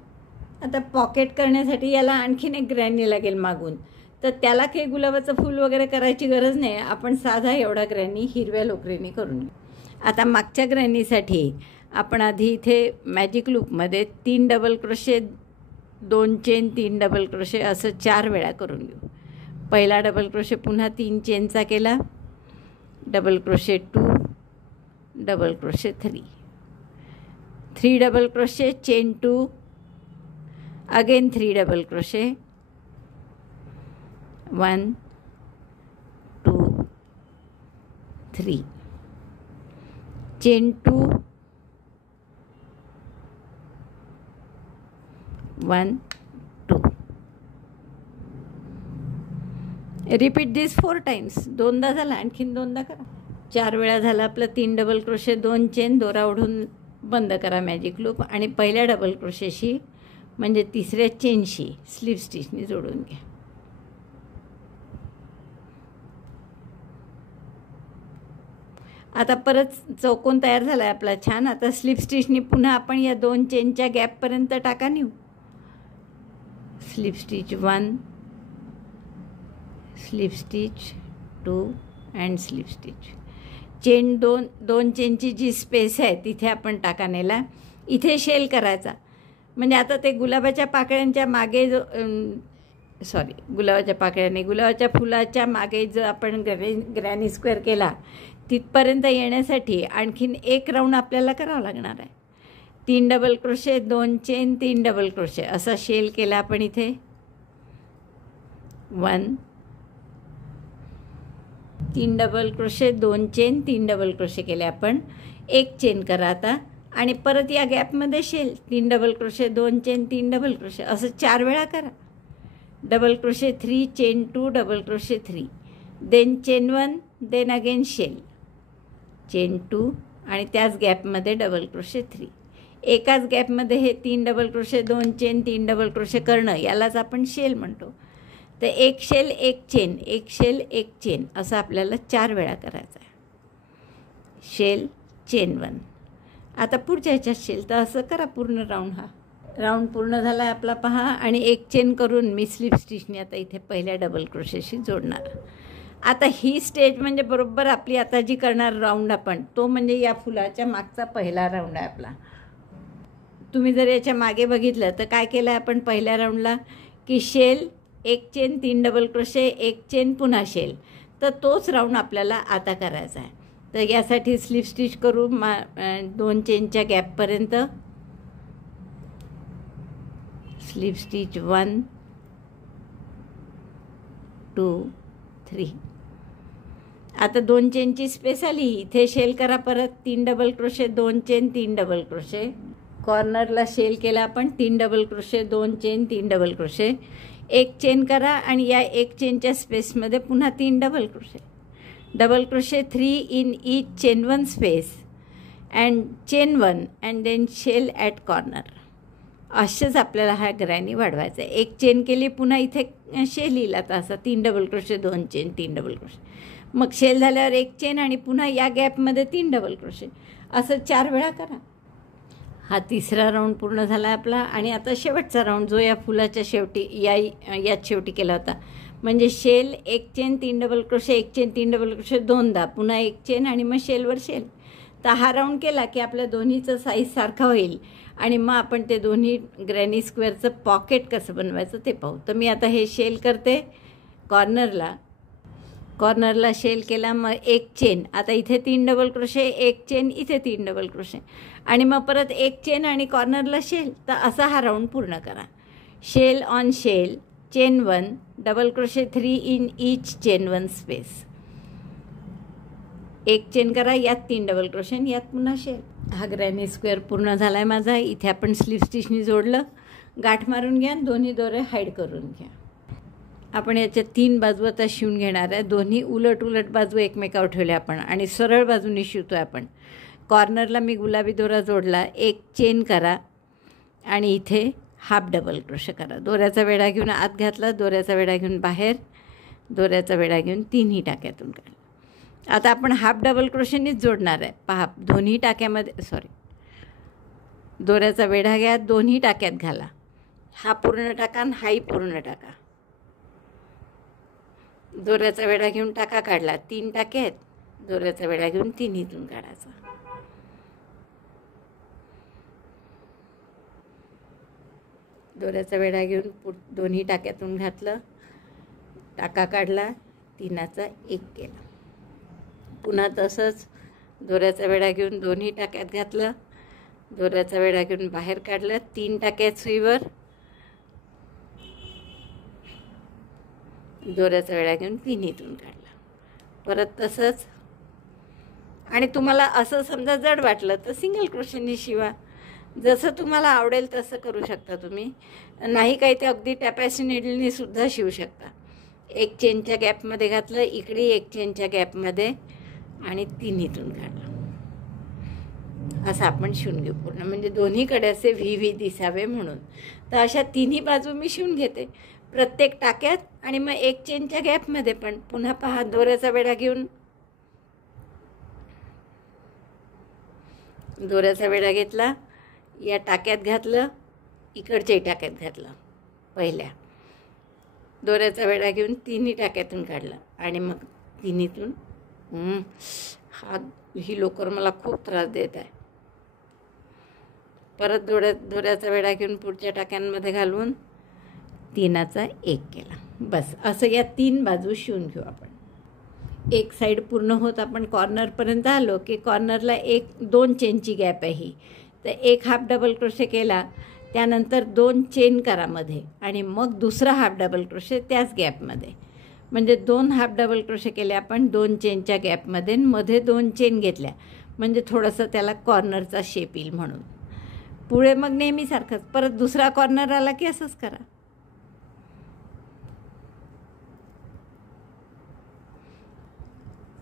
आता पॉकेट करण्यासाठी याला आणखीन एक ग्रॅनी लागेल मागून. तर त्याला काही गुलाबाचं फूल वगैरे करायची गरज नाही. आपण साधा एवढा ग्रॅनी हिरव्या लोकरीने करून घेऊ. आता मागच्या ग्रॅनीसाठी आपण आधी इथे मॅजिक लूपमध्ये 3 double crochet, 2 chain, 3 double crochet असं 4 वेळा करून घेऊ. पहिला डबल क्रोशे, पुन्हा 3 चेनचा केला. Double crochet 2 double crochet 3. 3 double crochet, chain 2, again 3 double crochet. 1 2 3. Chain 2, 1 2. Repeat this 4 times. 2दा झाला, आणखीन 2दा करा. 4 वेळा झाला आपलं. 3 डबल क्रोशे, 2 चेन, दोरा ओढून बंद करा मॅजिक लूप आणि पहिल्या डबल क्रोशेशी म्हणजे तिसऱ्या चेनशी स्लिप स्टिचनी जोडून घ्या. आता परत चौकोन तयार झाला आहे आपला छान. आता स्लिप स्टिचनी पुन्हा आपण या 2 चेनच्या गॅपपर्यंत टाका नेऊ. Slip stitch 1, slip stitch 2 and slip stitch. Chain दोन चेनची जी स्पेस आहे तिथे आपण टाका नेला. इथे शेल करायचा. म्हणजे आता ते गुलाबाच्या पाकळ्यांच्या मागे जो गुलाबाच्या पाकळ्याने गुलाबाच्या फुलाच्या मागे जो आपण ग्रॅनी स्क्वेअर केला तिथपर्यंत येण्यासाठी आणखीन एक राऊंड आपल्याला करावा लागणार आहे. 3 double crochet, 2 chain, 3 double crochet असा शेल केला आपण इथे. 1, 3 double crochet, 2 chain, 3 double crochet केले आपण. 1 चेन करा आता आणि परत या गॅपमध्ये shell. 3 double crochet, 2 chain, 3 double crochet असं 4 वेळा करा. Double crochet 3, chain 2, double crochet 3, then chain 1, then again shell, chain 2 आणि त्याच गॅपमध्ये डबल क्रोशे 3. एकाच गॅपमध्ये हे 3 double crochet, 2 chain, 3 double crochet करणं यालाच आपण शेल म्हणतो. तर 1 शेल 1 चेन, 1 शेल 1 चेन असं आपल्याला 4 वेळा करायचं आहे. Shell, chain 1. आता पुढच्या ह्याच्यात शेल. तर असं करा पूर्ण राऊंड. हा राऊंड पूर्ण झाला आहे आपला पहा. आणि 1 चेन करून मी स्लिप स्टिचने आता इथे पहिल्या डबल क्रोशेशी जोडणार. आता ही स्टेज म्हणजे बरोबर आपली आता जी करणार राऊंड आपण तो म्हणजे या फुलाच्या मागचा पहिला राऊंड आहे आपला. तुम्ही जर याच्या मागे बघितलं तर काय केलं आहे आपण पहिल्या राऊंडला की shell, 1 chain, 3 double crochet, 1 chain, पुन्हा शेल. तर तोच राऊंड आपल्याला आता करायचा आहे. तर यासाठी स्लिप स्टिच करू 2 चेनच्या गॅपपर्यंत. Slip stitch 1, 2, 3. आता 2 चेनची स्पेस आली. इथे शेल करा परत. 3 double crochet, 2 chain, 3 double crochet. कॉर्नरला शेल केला आपण. 3 double crochet, 2 chain, 3 double crochet. 1 chain करा आणि या 1 चेनच्या स्पेसमध्ये पुन्हा 3 double crochet. Double crochet 3 in each chain 1 space and chain 1 and then shell at corner. असेच आपल्याला हा ग्रॅनी वाढवायचा आहे. 1 चेन केली, पुन्हा इथे शेल येईल आता असा 3 double crochet, 2 chain, 3 double crochet. मग शेल झाल्यावर 1 चेन आणि पुन्हा या गॅपमध्ये 3 डबल क्रोशे असं 4 वेळा करा. हा तिसरा राऊंड पूर्ण झाला आहे आपला. आणि आता शेवटचा राऊंड जो या फुलाच्या शेवटी याच शेवटी केला होता. म्हणजे shell, 1 chain, 3 double crochet, 1 chain, 3 double crochet दोनदा, पुन्हा 1 चेन आणि मग शेलवर शेल. तर हा राऊंड केला की आपल्या दोन्हीचं साईज सारखा होईल. आणि मग आपण ते दोन्ही ग्रॅनी स्क्वेअरचं पॉकेट कसं बनवायचं ते पाहू. तर मी आता हे शेल करते कॉर्नरला शेल केला. मग 1 चेन, आता इथे 3 डबल क्रोशे, 1 चेन, इथे 3 डबल क्रोशे आणि मग परत 1 चेन आणि कॉर्नरला शेल. तर असा हा राऊंड पूर्ण करा. Shell on shell, chain 1, double crochet 3 in each chain 1 space. 1 chain करा, यात 3 डबल क्रोशे आणि यात पुन्हा शेल. हा ग्रॅनी स्क्वेअर पूर्ण झाला आहे माझा. इथे आपण स्लिप स्टिचनी जोडलं. गाठ मारून घ्या, दोन्ही दोरे हाईड करून घ्या. आपण याच्या 3 बाजू आता शिवून घेणार आहे. दोन्ही उलट बाजू एकमेकावर ठेवल्या आपण आणि सरळ बाजूनी शिवतो आहे आपण. कॉर्नरला मी गुलाबी दोरा जोडला. 1 चेन करा आणि इथे हाफ डबल क्रोशे करा. दोऱ्याचा वेढा घेऊन आत घातला, दोऱ्याचा वेढा घेऊन बाहेर, दोऱ्याचा वेढा घेऊन तिन्ही टाक्यातून काढला. आता आपण हाफ डबल क्रोशेनीच जोडणार आहे. पहा, दोन्ही टाक्यामध्ये दोऱ्याचा वेढा घ्या, दोन्ही टाक्यात घाला. हा पूर्ण टाका आणि हाही पूर्ण टाका. दोऱ्याचा वेढा घेऊन टाका काढला. 3 टाके आहेत. दोऱ्याचा वेढा घेऊन तिन्हीतून काढायचा. दोऱ्याचा वेढा घेऊन दोन्ही टाक्यातून घातलं, टाका काढला, 3चा 1 केला. पुन्हा तसंच दोऱ्याचा वेढा घेऊन दोन्ही टाक्यात घातलं, दोऱ्याचा वेढा घेऊन बाहेर काढलं, 3 टाक्यात सुईवर, दोऱ्याचा वेढा घेऊन तिन्हीतून काढला. परत तसंच. आणि तुम्हाला असं समजा जड वाटलं तर सिंगल क्रोशेनी शिवा. जसं तुम्हाला आवडेल तसं करू शकता तुम्ही. नाही काही ते अगदी टॅपॅसी निडलनी सुद्धा शिवू शकता. 1 चेनच्या गॅपमध्ये घातलं, इकडे 1 चेनच्या गॅपमध्ये आणि तिन्हीतून काढलं. असं आपण शिवून घेऊ पूर्ण. म्हणजे दोन्हीकडे असे व्ही दिसावे म्हणून. तर अशा तिन्ही बाजू मी शिवून घेते प्रत्येक टाक्यात. आणि मग 1 चेनच्या गॅपमध्ये पण पुन्हा पहा, दोऱ्याचा वेढा घेऊन, दोऱ्याचा वेढा घेतला, या टाक्यात घातलं, इकडच्याही टाक्यात घातलं पहिल्या, दोऱ्याचा वेढा घेऊन तिन्ही टाक्यातून काढलं आणि मग तिन्हीतून ही लोकर मला खूप त्रास देत आहे. परत दोऱ्याचा वेढा घेऊन पुढच्या टाक्यांमध्ये घालून 3चा 1 केला. बस असं या 3 बाजू शिवून घेऊ आपण. एक साईड पूर्ण होत आपण कॉर्नरपर्यंत आलो की कॉर्नरला 2 चेनची गॅप आहे ही. तर 1 हाफ डबल क्रोशे केला, त्यानंतर 2 चेन करा मध्ये आणि मग दुसरा हाफ डबल क्रोशे त्याच गॅपमध्ये. म्हणजे 2 हाफ डबल क्रोशे केले आपण 2 चेनच्या गॅपमध्ये, मध्ये 2 चेन घेतल्या म्हणजे थोडंसं त्याला कॉर्नरचा शेप येईल म्हणून. पुढे मग नेहमीसारखंच परत दुसरा कॉर्नर आला की असंच करा.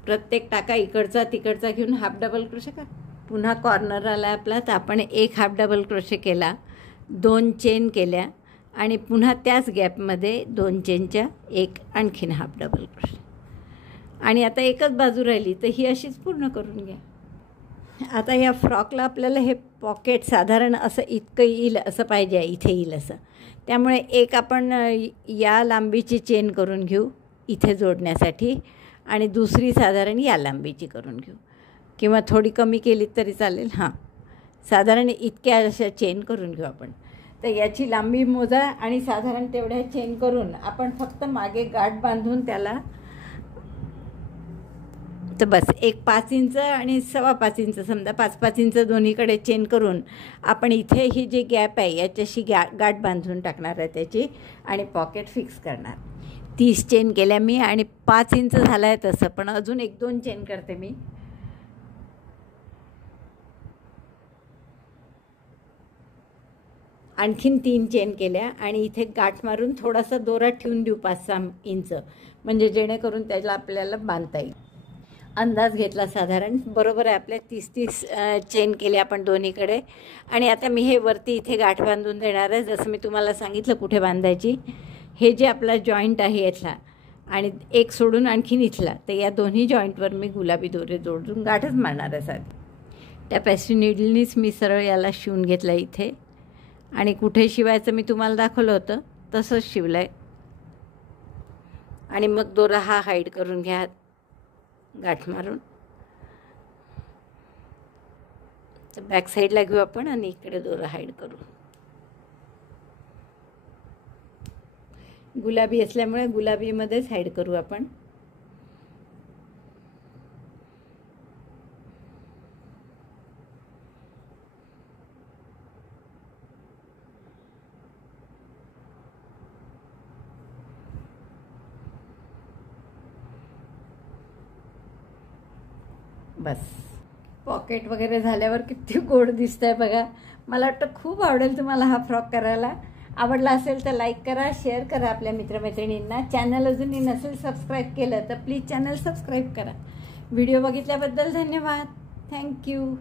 प्रत्येक टाका इकडचा तिकडचा घेऊन हाफ डबल क्रोशे करा. पुन्हा कॉर्नर आला आपला तर आपण 1 हाफ डबल क्रोशे केला, 2 चेन केल्या आणि पुन्हा त्याच गॅपमध्ये 2 चेनच्या 1 आणखीन हाफ डबल क्रोशे. आणि आता एकच बाजू राहिली तर ही अशीच पूर्ण करून घ्या. आता या फ्रॉकला आपल्याला हे पॉकेट साधारण असं इतकं येईल असं पाहिजे, इथे येईल असं. त्यामुळे एक आपण या लांबीची चेन करून घेऊ इथे जोडण्यासाठी आणि दुसरी साधारण या लांबीची करून घेऊ, किंवा थोडी कमी केली तरी चालेल. साधारण इतक्या अशा चेन करून घेऊ आपण. तर याची लांबी मोजा आणि साधारण तेवढ्या चेन करून आपण फक्त मागे गाठ बांधून त्याला, तर बस 5 इंच आणि 5.25 इंच समजा 5-5 इंच दोन्हीकडे चेन करून आपण इथे ही जी गॅप आहे याच्याशी गाठ बांधून टाकणार आहे त्याची आणि पॉकेट फिक्स करणार. 30 चेन केल्या मी आणि 5 इंच झाला आहे तसं, पण अजून 1-2 चेन करते मी. आणखीन 3 चेन केल्या आणि इथे गाठ मारून थोडासा दोरा ठेवून देऊ 5-6 इंच, म्हणजे जेणेकरून त्याला आपल्याला बांधता येईल. अंदाज घेतला साधारण बरोबर आहे आपल्या. 30 चेन केले आपण दोन्हीकडे. आणि आता मी हे वरती इथे गाठ बांधून देणार आहे, जसं मी तुम्हाला सांगितलं कुठे बांधायची. हे जे आपला जॉईंट आहे यातला आणि एक सोडून आणखीन इथला, तर या दोन्ही जॉईंटवर मी गुलाबी दोरे जोडून गाठच मारणार आहे साधी. टॅपेस्ट्री नीडलनीच मी सरळ याला शिवून घेतला इथे आणि कुठे शिवायचं मी तुम्हाला दाखवलं होतं तसंच शिवलं आहे. आणि मग दोरा हा हाईड करून घ्या गाठ मारून. तर बॅक साईडला घेऊ आपण आणि इकडे दोरा हाईड करू. गुलाबी असल्यामुळे गुलाबीमध्येच हाईड करू आपण. बस पॉकेट वगैरे झाल्यावर किती गोड दिसतंय बघा. मला वाटतं खूप आवडेल तुम्हाला हा फ्रॉक करायला. आवडला असेल तर लाईक करा, शेअर करा आपल्या मित्रमैत्रिणींना. चॅनल अजूनही नसेल सबस्क्राईब केलं तर प्लीज चॅनल सबस्क्राईब करा. व्हिडिओ बघितल्याबद्दल धन्यवाद. थँक्यू.